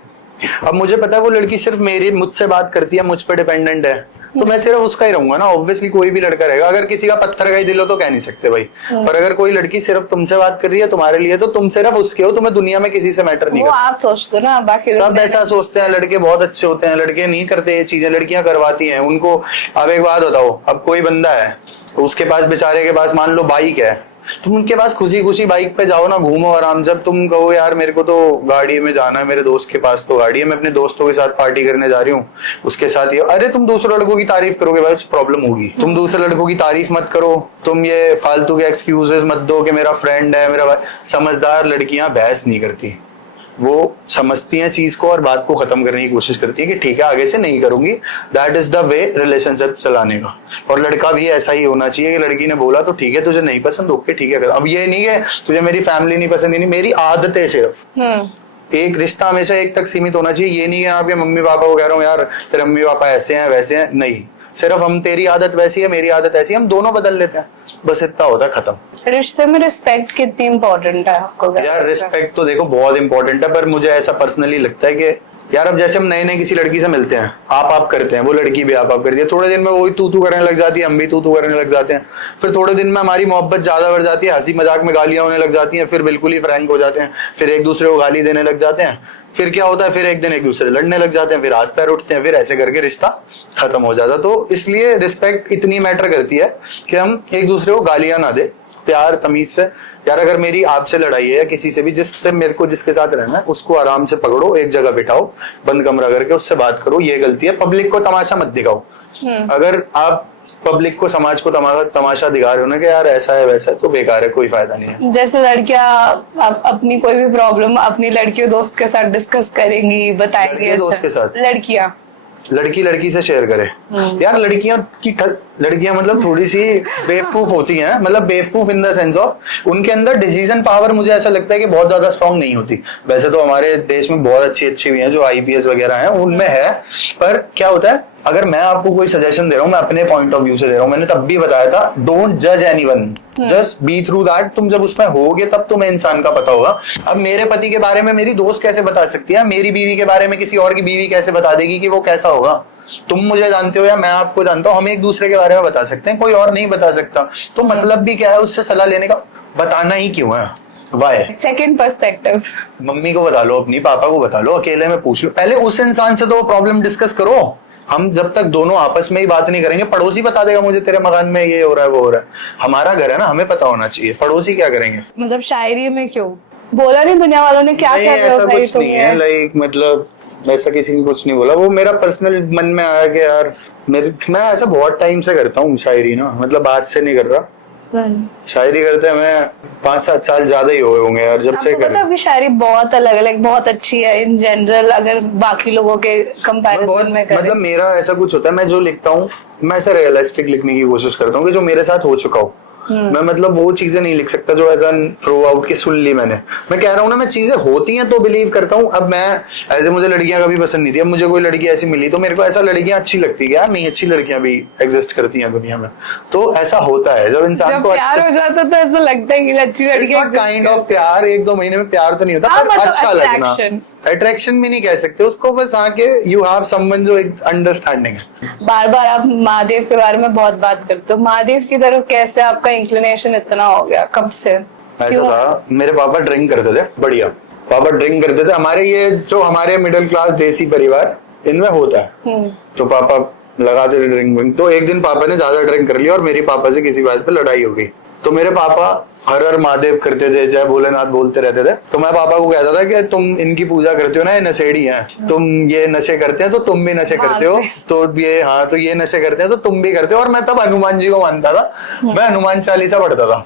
अब मुझे पता है वो लड़की सिर्फ मुझसे बात करती है, मुझ पर डिपेंडेंट है, तो मैं सिर्फ उसका ही रहूंगा ना। ऑब्वियसली कोई भी लड़का रहेगा, अगर किसी का पत्थर का ही दिल हो तो कह नहीं सकते भाई। पर अगर कोई लड़की सिर्फ तुमसे बात कर रही है तुम्हारे लिए, तो तुम सिर्फ उसके हो, तुम्हें दुनिया में किसी से मैटर नहीं करता। आप सोचते हो ना, बाकी सब ऐसा सोचते हैं। लड़के बहुत अच्छे होते हैं, लड़के नहीं करते ये चीजें, लड़कियां करवाती हैं उनको। अब एक बात बताओ, अब कोई बंदा है, उसके पास बेचारे के पास मान लो बाइक है, तुम उनके पास खुशी खुशी बाइक पे जाओ ना, घूमो आराम। जब तुम कहो यार मेरे को तो गाड़ी में जाना है, मेरे दोस्त के पास तो गाड़ी है, मैं अपने दोस्तों के साथ पार्टी करने जा रही हूँ, उसके साथ ये, अरे तुम दूसरे लड़कों की तारीफ करोगे भाई, प्रॉब्लम होगी। तुम दूसरे लड़कों की तारीफ मत करो, तुम ये फालतू के एक्सक्यूजेस मत दो कि मेरा फ्रेंड है, मेरा भाई। समझदार लड़कियां बहस नहीं करती, वो समझती हैं चीज को और बात को खत्म करने की कोशिश करती है कि ठीक है आगे से नहीं करूंगी। That is the way relationship चलाने का। और लड़का भी ऐसा ही होना चाहिए कि लड़की ने बोला तो ठीक है, तुझे नहीं पसंद, ओके ठीक है। अब ये नहीं है तुझे मेरी फैमिली नहीं पसंद, नहीं, मेरी आदतें सिर्फ। एक रिश्ता हमेशा एक तक सीमित होना चाहिए। ये नहीं है आपके मम्मी पापा को कह रहा हूँ यार तेरे मम्मी पापा ऐसे हैं वैसे हैं, नहीं, सिर्फ हम तेरी आदत वैसी है मेरी आदत ऐसी है, हम दोनों बदल लेते हैं, बस इतना होता है, खत्म। रिश्ते में रिस्पेक्ट कितनी इम्पोर्टेंट है आपको? यार रिस्पेक्ट तो देखो बहुत इंपॉर्टेंट है, पर मुझे ऐसा पर्सनली लगता है कि यार अब जैसे हम नए नए किसी लड़की से मिलते हैं, आप करते हैं, वो लड़की भी आप करती है, थोड़े दिन में वही तू करने लग जाती है, हम भी तू करने लग जाते हैं, फिर थोड़े दिन में हमारी मोहब्बत ज्यादा बढ़ जाती है, हंसी मजाक में गालियां होने लग जाती हैं, फिर बिल्कुल ही फ्रैंक हो जाते हैं, फिर एक दूसरे को गाली देने लग जाते हैं, फिर क्या होता है, फिर एक दिन एक दूसरे लड़ने लग जाते हैं, फिर हाथ पैर उठते हैं, फिर ऐसे करके रिश्ता खत्म हो जाता है। तो इसलिए रिस्पेक्ट इतनी मैटर करती है कि हम एक दूसरे को गालियां ना दे, प्यार तमीज से। यार अगर मेरी आपसे लड़ाई है या किसी से भी, जिससे मेरे को जिसके साथ रहना है उसको आराम से पकड़ो, एक जगह बिठाओ, बंद कमरा करके उससे बात करो, ये गलती है। पब्लिक को तमाशा मत दिखाओ। अगर आप पब्लिक को, समाज को तमाशा दिखा रहे हो ना कि यार ऐसा है वैसा है, तो बेकार है, कोई फायदा नहीं है। जैसे लड़कियां अपनी कोई भी प्रॉब्लम अपनी लड़कियों दोस्त के साथ डिस्कस करेंगी, बताएंगी। दोस्त के साथ लड़कियां लड़की से शेयर करे। यार लड़कियां मतलब थोड़ी सी बेवकूफ होती हैं, मतलब बेवकूफ इन द सेंस ऑफ उनके अंदर डिसीजन पावर मुझे ऐसा लगता है कि बहुत ज्यादा स्ट्रांग नहीं होती। वैसे तो हमारे देश में बहुत अच्छी भी हैं जो आईपीएस वगैरह हैं, उनमें है, पर क्या होता है अगर मैं आपको कोई सजेशन दे रहा हूँ, मैं अपने पॉइंट ऑफ व्यू से दे रहा हूँ, मैंने तब भी बताया था डोंट जज anyone, just be through that. तुम जब उसमें होगे तब तुम्हें इंसान का पता होगा। अब मेरे पति के बारे में मेरी दोस्त कैसे बता सकती है, मेरी बीवी के बारे में किसी और की बीवी कैसे बता देगी कि वो कैसा होगा? तुम मुझे जानते हो या मैं आपको जानता हूँ, हम एक दूसरे के बारे में बता सकते हैं, कोई और नहीं बता सकता। तो मतलब भी क्या है उससे सलाह लेने का, बताना ही क्यों है? वाई? सेकंड पर्सपेक्टिव, मम्मी को बता लो, अपनी पापा को बता लो, अकेले में पूछ लो, पहले उस इंसान से तो प्रॉब्लम डिस्कस करो। हम जब तक दोनों आपस में ही बात नहीं करेंगे, पड़ोसी बता देगा मुझे तेरे मकान में ये हो रहा है वो हो रहा है, हमारा घर है ना, हमें पता होना चाहिए, पड़ोसी क्या करेंगे? मतलब शायरी में क्यों बोला नहीं दुनिया वालों ने क्या क्या ऐसा कुछ नहीं है, लाइक मतलब ऐसा किसी ने कुछ नहीं बोला, वो मेरा पर्सनल मन में आया कि यार मैं ऐसा बहुत टाइम से करता हूँ शायरी ना, मतलब आज से नहीं कर रहा, शायरी करते हैं मैं 5-7 साल ज्यादा ही हुए होंगे यार जब से कर। आपकी शायरी बहुत अलग अलग बहुत अच्छी है इन जनरल, अगर बाकी लोगों के कंपैरिजन में करें। मतलब मेरा ऐसा कुछ होता है, मैं जो लिखता हूँ मैं ऐसा रियलिस्टिक लिखने की कोशिश करता हूँ कि जो मेरे साथ हो चुका हो। मैं मतलब वो चीजें नहीं लिख सकता जो ऐसा थ्रो आउट की सुन ली मैंने। मैं कह रहा हूँ ना, मैं चीजें होती हैं तो बिलीव करता हूँ। अब मैं ऐसे, मुझे लड़कियां कभी पसंद नहीं थी, अब मुझे कोई लड़की ऐसी मिली तो मेरे को ऐसा लड़कियां अच्छी लगती है, यार नहीं अच्छी लड़कियां भी एग्जिस्ट करती हैं दुनिया में। तो ऐसा होता है जब इंसान को प्यार हो जाता है तो ऐसा लगता है कि अच्छी लड़कियां, काइंड ऑफ प्यार, 1-2 महीने में प्यार तो नहीं होता, पर अच्छा लगना, अट्रैक्शन भी नहीं कह सकते उसको, बस आके यू हैव समवन जो एक अंडरस्टैंडिंग है। बार बार आप महादेव के बारे में बहुत बात करते हो, महादेव की तरफ कैसे आपका इंक्लिनेशन इतना हो गया, कब से? ऐसा था, मेरे पापा ड्रिंक करते थे, बढ़िया पापा ड्रिंक करते थे। हमारे ये जो हमारे मिडिल क्लास देसी परिवार इनमें होता है, तो पापा लगाते थे ड्रिंक। तो एक दिन पापा ने ज्यादा ड्रिंक कर लिया और मेरी पापा से किसी बात पे लड़ाई हो गई। तो मेरे पापा हर हर महादेव करते थे, जय भोलेनाथ बोलते रहते थे। तो मैं पापा को कहता था कि तुम इनकी पूजा करते हो ना, ये नशेड़ी हैं, तुम ये नशे करते हैं तो तुम भी नशे करते हो, तो ये हाँ तो ये नशे करते हैं तो तुम भी करते हो। और मैं तब हनुमान जी को मानता था, मैं हनुमान चालीसा पढ़ता था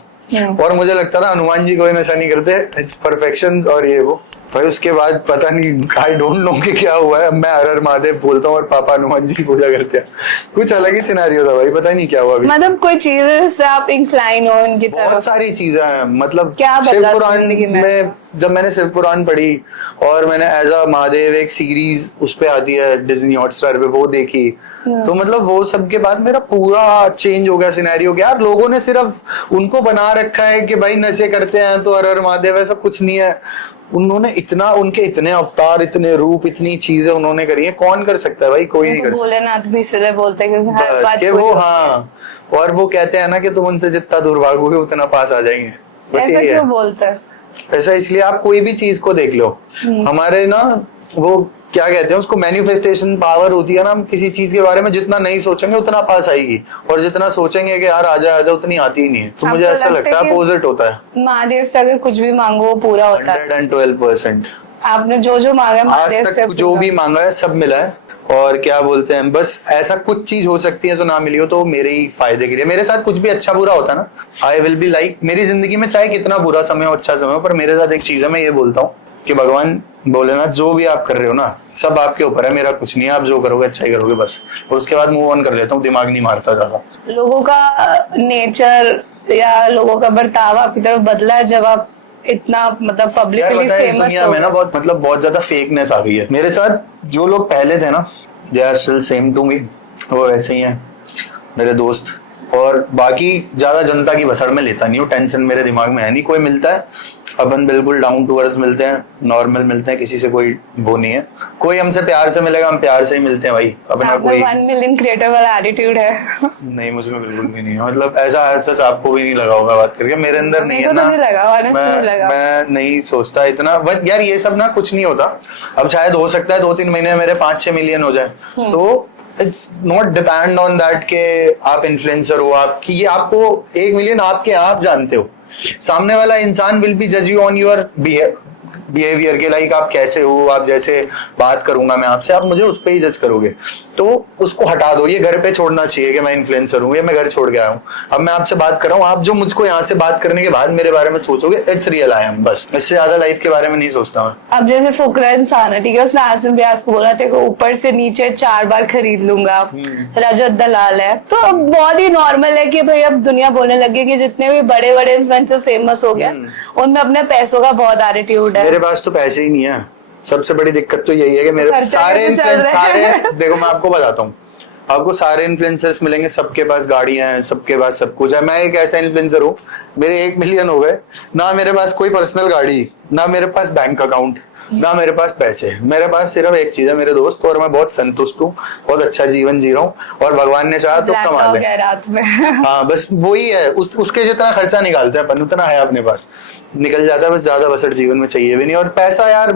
और मुझे लगता था हनुमान जी कोई नशा नहीं करते, इट्स परफेक्शन और ये वो। भाई उसके बाद पता नहीं, आई डोंट नो कि क्या हुआ है, मैं हर हर महादेव बोलता हूँ और पापा हनुमान जी की पूजा करते हैं। कुछ अलग ही सिनेरियो था भाई, पता नहीं क्या हुआ अभी। मतलब कोई चीज से आप इंक्लाइन हो इनकी तरफ? बहुत सारी चीजें हैं, मतलब क्या शिव पुराण में जब मैंने शिव पुराण पढ़ी और मैंने एज अ महादेव एक सीरीज उस पे आती है डिज्नी हॉटस्टार पे, वो देखी, तो मतलब वो सब के बाद मेरा पूरा चेंज हो गया सिनेरियो। यार लोगों ने सिर्फ उनको बना रखा है कि भाई नशे करते हैं तो हर हर महादेव, ऐसा कुछ नहीं है। उन्होंने इतना, उनके इतने अवतार, इतने रूप, इतनी चीजें उन्होंने करी है, कौन कर सकता है भाई? कोई नहीं कर सकता। भोलेनाथ भी इसलिए बोलते हैं हर बात के वो, हाँ, और वो कहते हैं ना कि तुम उनसे जितना दूर भागोगे उतना पास आ जाएंगे, बस ऐसा क्यों बोलते हैं? ऐसा इसलिए, आप कोई भी चीज को देख लो, हमारे ना वो क्या कहते हैं उसको, मैनिफेस्टेशन पावर होती है ना। हम किसी चीज के बारे में जितना नहीं सोचेंगे उतना पास आएगी, और जितना सोचेंगे कि यार आजा आजा, उतनी आती ही नहीं है। तो मुझे ऐसा लगता है अपोजिट होता है। महादेव से अगर कुछ भी मांगो वो पूरा होता है। 112%। आपने जो जो मांगा है महादेव से, जो भी मांगा है सब मिला है। और क्या बोलते हैं, बस ऐसा कुछ चीज हो सकती है तो ना मिली हो तो मेरे ही फायदे के लिए। मेरे साथ कुछ भी अच्छा बुरा होता है ना, आई विल बी लाइक, मेरी जिंदगी में चाहे कितना बुरा समय हो अच्छा समय हो, पर मेरे साथ एक चीज है, मैं ये बोलता हूँ कि भगवान भोलेनाथ जो भी आप कर रहे हो ना, सब आपके ऊपर है, मेरा कुछ नहीं है। आप जो करोगे अच्छा ही करोगे बस। और उसके बाद मूव ऑन कर लेता हूँ, दिमाग नहीं मारता ज्यादा। लोगों का नेचर या लोगों का बर्ताव आपकी तरफ बदला है जब आप इतना मतलब पब्लिकली फेमस दुनिया में ना बहुत ज्यादा फेकनेस आ गई है। मेरे साथ जो लोग पहले थे ना, they are still same to me, वो वैसे ही हैं मेरे दोस्त। और बाकी ज्यादा जनता की भसड़ में लेता नहीं हूँ, टेंशन मेरे दिमाग में है नहीं। कोई मिलता है अपन बिल्कुल डाउन टू अर्थ मिलते हैं, नॉर्मल मिलते हैं, किसी से कोई वो नहीं है। कोई हमसे प्यार से मिलेगा, हम प्यार से ही मिलते हैं भाई। अपना कोई 1 मिलियन क्रिएटर वाला एटीट्यूड है। नहीं, मुझमें बिल्कुल भी नहीं है। मतलब ऐसा सच आपको भी नहीं लगा होगा बात करके, मेरे अंदर नहीं है ना। मैं नहीं सोचता इतना, बट यार ये सब ना कुछ नहीं होता। अब शायद हो सकता है 2-3 महीने में मेरे 5-6 मिलियन हो जाए, तो it's not depend on that के आप इन्फ्लुएंसर हो, आपकी ये आपको 1 मिलियन आपके आप जानते हो। सामने वाला इंसान विल बी जज यू ऑन योर बिहेवियर के, लाइक आप कैसे हो, आप जैसे बात करूंगा मैं आपसे, आप मुझे उस पर ही जज करोगे। तो उसको हटा दो, ये घर पे छोड़ना चाहिए कि मैं इन्फ्लुएंसर हूँ, ये मैं घर छोड़ के आया हूँ। अब मैं आपसे बात कर रहा हूँ, आप जो मुझको यहाँ से बात करने के बाद मेरे बारे में सोचोगे, इट्स रियल आई एम, बस। इससे ज्यादा लाइफ के बारे में नहीं सोचता मैं। अब जैसे फुकरा इंसान है, ठीक है, उसने आसिम व्यास को बोला था ऊपर से नीचे 4 बार खरीद लूंगा, रजत दलाल है। तो अब बहुत ही नॉर्मल है कि भाई अब दुनिया बोलने लगी कि जितने भी बड़े बड़े इन्फ्लुएंसर फेमस हो गए उनमें अपने पैसों का बहुत एटीट्यूड है। मेरे पास तो पैसे ही नहीं है। सबसे बड़ी दिक्कत तो यही है कि मेरे सारे देखो मैं आपको बताता हूँ, आपको सारे इन्फ्लुएंसर्स मिलेंगे, सबके पास गाड़ियां हैं, सबके पास सब कुछ है। मैं एक ऐसा इन्फ्लुएंसर हूँ, मेरे 1 मिलियन हो गए ना, मेरे पास कोई पर्सनल गाड़ी ना, मेरे पास बैंक अकाउंट ना, मेरे पास पैसे। मेरे पास सिर्फ एक चीज है, मेरे दोस्त, और मैं बहुत संतुष्ट हूँ, बहुत अच्छा जीवन जी रहा हूँ, और भगवान ने चाहा तो कमा ले। रात में हाँ बस वही है, उसके जितना खर्चा निकालते हैं अपन उतना है अपने पास, निकल जाता है। बस ज्यादा बसट जीवन में चाहिए भी नहीं, और पैसा यार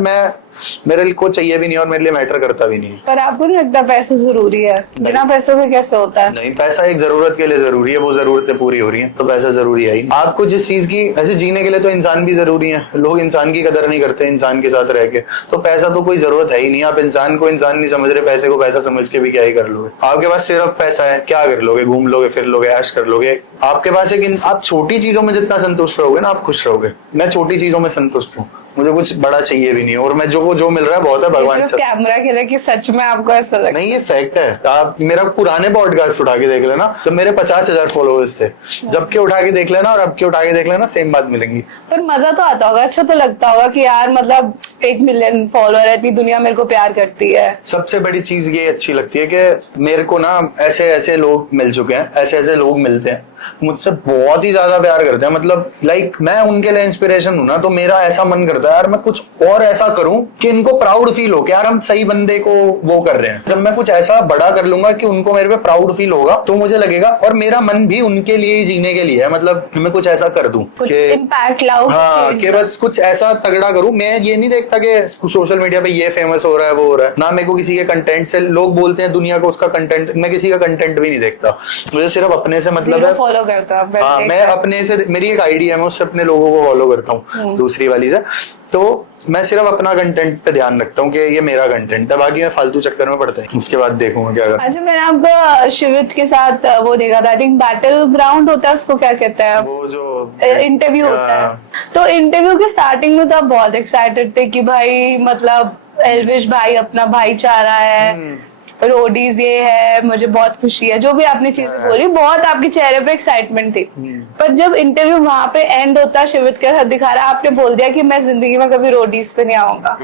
मेरे को चाहिए भी नहीं, और मेरे लिए मैटर करता भी नहीं। पर आपको नहीं लगता पैसा जरूरी है? बिना पैसों के कैसे होता है? नहीं, पैसा एक जरूरत के लिए जरूरी है, वो जरूरतें पूरी हो रही हैं तो पैसा जरूरी है ही। आपको जिस चीज की ऐसे जीने के लिए तो इंसान भी जरूरी है। लोग इंसान की कदर नहीं करते इंसान के साथ रह के, तो पैसा तो कोई जरूरत है ही नहीं। आप इंसान को इंसान नहीं समझ रहे, पैसे को पैसा समझ के भी क्या ही कर लोगे। आपके पास सिर्फ पैसा है, क्या कर लोगे? घूम लोगे, फिर लोगे, ऐश कर लोगे। आपके पास आप छोटी चीजों में जितना संतुष्ट रहोगे ना, आप खुश रहोगे। मैं छोटी चीजों में संतुष्ट हूँ, मुझे कुछ बड़ा चाहिए भी नहीं, और मैं जो मिल रहा है बहुत है भगवान से। कैमरा के लिए कि सच में आपको ऐसा लगता? नहीं, ये फैक्ट है। आप मेरा पुराने पॉडकास्ट उठा के देख लेना, तो मेरे 50,000 फॉलोअर्स थे, जब के उठा के देख लेना और अब के उठा के देख लेना, सेम बात मिलेंगी। पर मजा तो आता होगा, अच्छा तो लगता होगा कि यार मतलब 1 मिलियन फॉलोअर है, इतनी दुनिया मेरे को प्यार करती है। सबसे बड़ी चीज ये अच्छी लगती है कि मेरे को ना ऐसे लोग मिल चुके हैं, ऐसे लोग मिलते हैं मुझसे, बहुत ही ज्यादा प्यार करते हैं। मतलब लाइक मैं उनके लिए इंस्पिरेशन हूं ना, तो मेरा ऐसा मन करता है यार मैं कुछ और ऐसा करूं कि इनको प्राउड फील हो कि यार हम सही बंदे को वो कर रहे हैं। जब मैं कुछ ऐसा बड़ा कर लूंगा कि उनको मेरे पे प्राउड फील होगा, तो मुझे लगेगा, और मेरा मन भी उनके लिए ही जीने के लिए है। मतलब मैं कुछ ऐसा कर दूं, कुछ इम्पैक्ट लाऊं, हाँ, कि बस कुछ ऐसा तगड़ा करूं। मैं ये नहीं देखता कि सोशल मीडिया पे ये फेमस हो रहा है, वो हो रहा है ना। मेरे को किसी के कंटेंट से, लोग बोलते हैं दुनिया को उसका कंटेंट, मैं किसी का कंटेंट भी नहीं देखता। मुझे सिर्फ अपने से मतलब है, फॉलो करता हूं। हाँ, मैं अपने से, मेरी एक आईडी है, मैं उससे अपने लोगों को फॉलो करता हूँ, दूसरी वाली से। तो मैं सिर्फ अपना कंटेंट पे ध्यान रखता हूँ कि ये मेरा कंटेंट है, बाकी मैं फालतू चक्कर में पड़ता है, उसके बाद देखूंगा क्या करना। अच्छा, मैंने आपको शिवित के साथ वो देखा था, आई थिंक बैटल ग्राउंड होता है, उसको क्या कहते हैं, वो जो इंटरव्यू होता है। तो इंटरव्यू के स्टार्टिंग में तो आप बहुत एक्साइटेड थे कि भाई मतलब एल्विश भाई अपना भाईचारा है, रोडीज ये है, मुझे बहुत खुशी है, जो भी आपने चीजें बोली, बहुत आपके चेहरे पे एक्साइटमेंट थी। पर जब इंटरव्यू वहां पे एंड होता, शिवित के साथ दिखा रहा, आपने बोल दिया कि मैं जिंदगी में कभी रोडीज पे नहीं आऊंगा।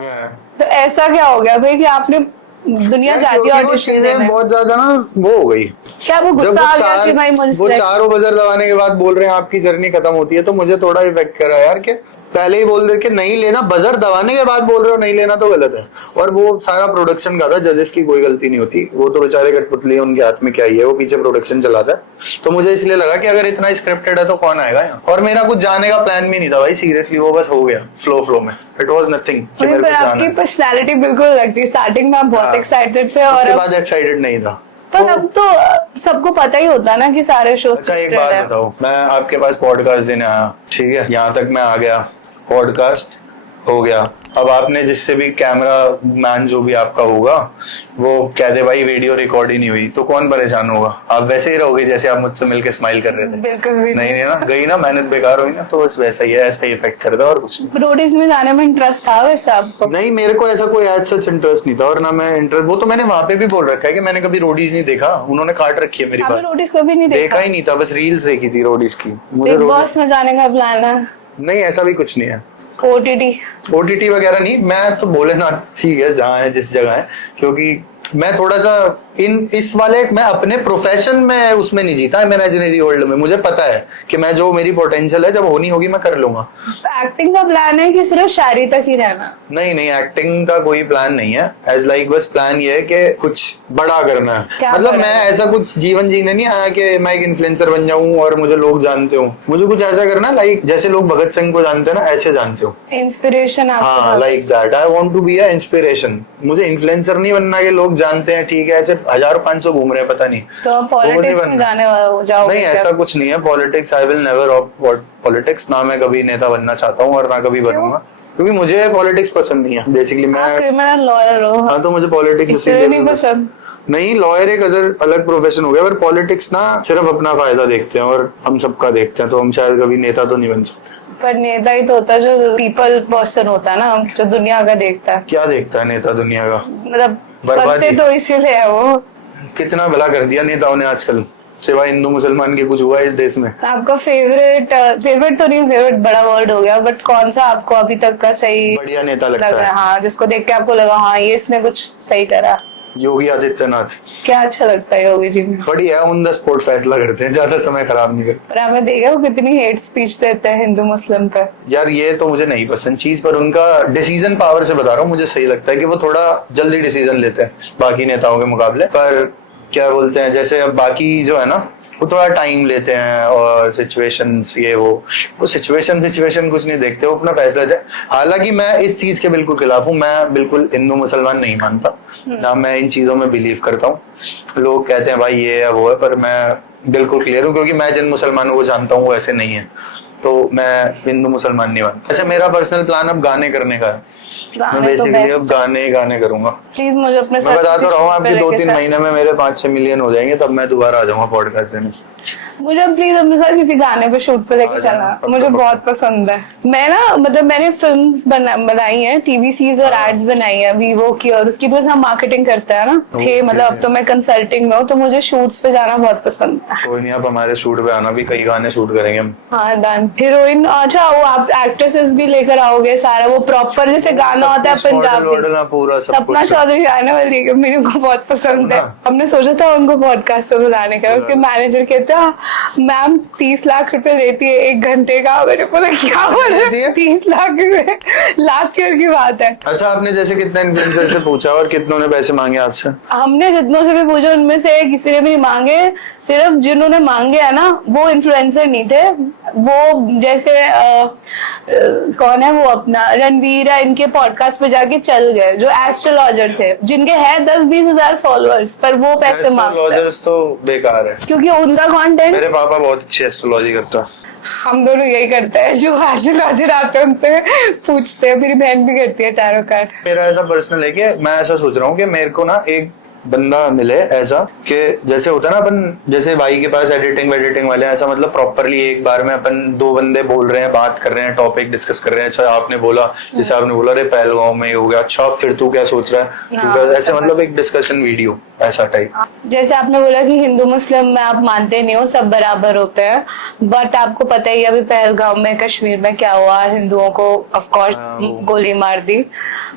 तो ऐसा क्या हो गया भाई कि आपने दुनिया जाती है ऑडिशन देने? बहुत ज्यादा ना वो हो गई, क्या वो गुस्सा आ गया कि भाई मुझे वो चारों बजर दबाने के बाद बोल रहे हैं आपकी जर्नी खत्म होती है, तो मुझे थोड़ा इफेक्ट करा यार कि पहले ही बोल दे कि नहीं लेना, बजर दबाने के बाद बोल रहे हो नहीं लेना तो गलत है। और वो सारा प्रोडक्शन का था, जजेस की कोई गलती नहीं होती, वो तो बेचारे कठपुतली है, उनके हाथ में क्या ही है, वो पीछे प्रोडक्शन चलाता है। तो मुझे इसलिए लगा कि अगर इतना स्क्रिप्टेड है तो कौन आएगा यहाँ। और मेरा कुछ जाने का प्लान भी नहीं था भाई, सीरियसली, वो बस हो गया फ्लो में, इट वाज नथिंग। पर आपकी पर्सनालिटी बिल्कुल लगती है, स्टार्टिंग में आप बहुत एक्साइटेड थे और उसके बाद एक्साइटेड नहीं था। पर अब तो सबको पता ही होता है ना कि सारे शो। अच्छा एक बात बताओ, मैं आपके पास पॉडकास्ट देने आया, ठीक है, यहाँ तक मैं आ गया, पॉडकास्ट हो गया, अब आपने जिससे भी कैमरा मैन जो भी आपका होगा वो कह दे भाई वीडियो रिकॉर्ड ही नहीं हुई, तो कौन परेशान होगा? आप वैसे ही रहोगे जैसे आप मुझसे मिलके स्माइल कर रहे थे। बिल्कुल भी नहीं ना, गई ना मेहनत बेकार हुई ना, तो बस वैसा ही है, ऐसा ही इफेक्ट करता है और कुछ नहीं। रोडीज में जाने में इंटरेस्ट था वैसे आपको? नहीं, मेरे को ऐसा कोई एज सच इंटरेस्ट नहीं था, और ना मैं इंटरेस्ट, वो तो मैंने वहां पे भी बोल रखा है कि मैंने कभी रोडीज नहीं देखा, उन्होंने काट रखी है मेरी बात। रोडीज कभी नहीं देखा ही नहीं था, बस रील्स देखी थी रोडीज की। मुझे बिग बॉस में जाने का प्लान है? नहीं, ऐसा भी कुछ नहीं है। ओटीटी वगैरह नहीं, मैं तो बोले ना ठीक है जहाँ है जिस जगह है, क्योंकि मैं थोड़ा सा इस वाले, मैं अपने प्रोफेशन में उसमें नहीं जीता इमेजिनरी वर्ल्ड में। मुझे पता है कि मैं जो मेरी पोटेंशियल है जब होनी होगी मैं कर लूंगा। एक्टिंग का प्लान है कि सिर्फ शायरी तक ही रहना? नहीं, एक्टिंग का कोई प्लान नहीं है, एज लाइक बस प्लान ये है कि कुछ बड़ा करना है। मतलब मैं ऐसा कुछ जीवन जीने नहीं आया कि मैं एक इन्फ्लुएंसर बन जाऊं और मुझे लोग जानते हो। मुझे कुछ ऐसा करना, लाइक जैसे लोग भगत सिंह को जानते हैं ना, ऐसे जानते हो, इंस्पिरेशन। हाँ, like that. I want to be a inspiration. मुझे इन्फ्लुएंसर नहीं बनना कि लोग जानते हैं, ठीक है, ऐसे 1000-500 घूम रहे हैं, पता नहीं। तो पॉलिटिक्स में जाने जाओगे? नहीं, ऐसा कुछ नहीं है। Politics, I will never opt politics. ना मैं कभी नेता बनना चाहता हूँ और ना कभी बनूंगा, क्योंकि मुझे पॉलिटिक्स पसंद नहीं है। बेसिकली मैं क्रिमिनल लॉयर हो। हाँ, तो मुझे पॉलिटिक्स इसलिए नहीं पसंद। नहीं, लॉयर एक अलग प्रोफेशन हो गया, पर पॉलिटिक्स ना सिर्फ अपना फायदा देखते हैं और हम सबका देखते हैं, तो हम शायद कभी नेता तो नहीं बन सकते। पर नेता ही तो होता है जो पीपल पर्सन होता है ना, जो दुनिया का देखता है। क्या देखता है नेता दुनिया का? मतलब बनते तो इसीलिए है वो। कितना भला कर दिया नेताओं ने आजकल, सिवाय हिंदू मुसलमान के कुछ हुआ है इस देश में? आपका फेवरेट तो नहीं, फेवरेट बड़ा वर्ड हो गया, बट कौन सा आपको अभी तक का सही बढ़िया नेता लगता है? हाँ, जिसको देख के आपको लगा हाँ ये इसने कुछ सही करा? योगी आदित्यनाथ। क्या अच्छा लगता है योगी जी में? बढ़िया, ऑन द स्पॉट फैसला करते हैं, ज्यादा समय खराब नहीं करते। पर आपने देखा वो कितनी हेट स्पीच देते हैं हिंदू मुस्लिम पे? यार ये तो मुझे नहीं पसंद चीज, पर उनका डिसीजन पावर से बता रहा हूँ, मुझे सही लगता है कि वो थोड़ा जल्दी डिसीजन लेते हैं बाकी नेताओं के मुकाबले। पर क्या बोलते हैं, जैसे अब बाकी जो है ना वो थोड़ा टाइम लेते हैं और सिचुएशंस ये वो सिचुएशन कुछ नहीं देखते, वो अपना फैसला लेते हैं। हालांकि मैं इस चीज के बिल्कुल खिलाफ हूँ, मैं बिल्कुल हिंदू मुसलमान नहीं मानता ना, मैं इन चीजों में बिलीव करता हूँ। लोग कहते हैं भाई ये है वो है, पर मैं बिल्कुल क्लियर हूँ, क्योंकि मैं जिन मुसलमानों को जानता हूँ वो ऐसे नहीं है, तो मैं हिंदू मुसलमान नहीं मानता। ऐसे मेरा पर्सनल प्लान अब गाने करने का है, मैं बेसिकली अब गाने करूंगा। प्लीज मुझे अपने मैं बता तो रहा हूँ, आपके 2-3 महीने में मेरे 5-6 मिलियन हो जाएंगे, तब मैं दोबारा आ जाऊंगा पॉडकास्ट देने। मुझे प्लीज अपने साथ किसी गाने पे शूट पे लेके चलना, मुझे बहुत पसंद है। मैं ना मतलब मैंने फिल्म्स बनाई हैं, टीवी सीरीज और एड्स बनाई है वीवो की, और उसकी भी हम मार्केटिंग करते हैं ना थे, मतलब अब तो मैं कंसल्टिंग में हूँ, तो मुझे शूट्स पे जाना बहुत पसंद है। कोई नहीं, आप हमारे शूट पे आना, भी कई गाने शूट करेंगे हम। हाँ डन। हीरोइन, अच्छा वो आप एक्ट्रेसेस भी लेकर आओगे सारा, वो प्रॉपर जैसे गाना होता है पंजाबी, पूरा सपना चौधरी गाने वाली है, मेरे को बहुत पसंद है। हमने सोचा था उनको पॉडकास्ट पे बुलाने का, उनके मैनेजर कहते हैं मैम 30 लाख रुपए देती है 1 घंटे का। मेरे को क्या हो रहा है 30 लाख रुपए? लास्ट ईयर की बात है। अच्छा, आपने जैसे कितने इन्फ्लुएंसर से पूछा और कितनों ने पैसे मांगे आपसे? हमने जितनों से भी पूछा उनमें से किसी ने भी नहीं मांगे, सिर्फ जिन्होंने मांगे है ना वो इन्फ्लुएंसर नहीं थे, वो जैसे कौन है वो अपना रणवीर है, इनके पॉडकास्ट पे जाके चल गए, जो एस्ट्रोलॉजर थे, जिनके है 10-20 हजार फॉलोअर्स, पर वो पैसे मांगते हैं। एस्ट्रोलॉजर्स तो बेकार है, क्योंकि उनका कंटेंट, मेरे पापा बहुत अच्छी एस्ट्रोलॉजी करता है। हम दोनों यही करते हैं, जो एस्ट्रोलॉजर आते हैं उनसे पूछते हैं, मेरी बहन भी करती है टैरो कार्ड। मेरा ऐसा पर्सनल है कि मैं ऐसा सोच रहा हूँ कि मेरे को ना एक बंदा मिले ऐसा कि जैसे होता है ना अपन, जैसे भाई के पास एडिटिंग वाले हैं, ऐसा मतलब प्रॉपरली एक बार में अपन 2 बंदे बोल रहे हैं, बात कर रहे हैं, टॉपिक डिस्कस कर रहे हैं। अच्छा आपने बोला, जैसे आपने बोला रे पहलगांव में हो गया, अच्छा फिर तू क्या सोच रहा है, ऐसे मतलब एक डिस्कशन वीडियो ऐसा टाइप। जैसे आपने बोला कि हिंदू मुस्लिम में आप मानते नहीं हो, सब बराबर होते हैं, बट आपको पता ही अभी पहलगांव में कश्मीर में क्या हुआ, हिंदुओं को ऑफ कोर्स गोली मार दी,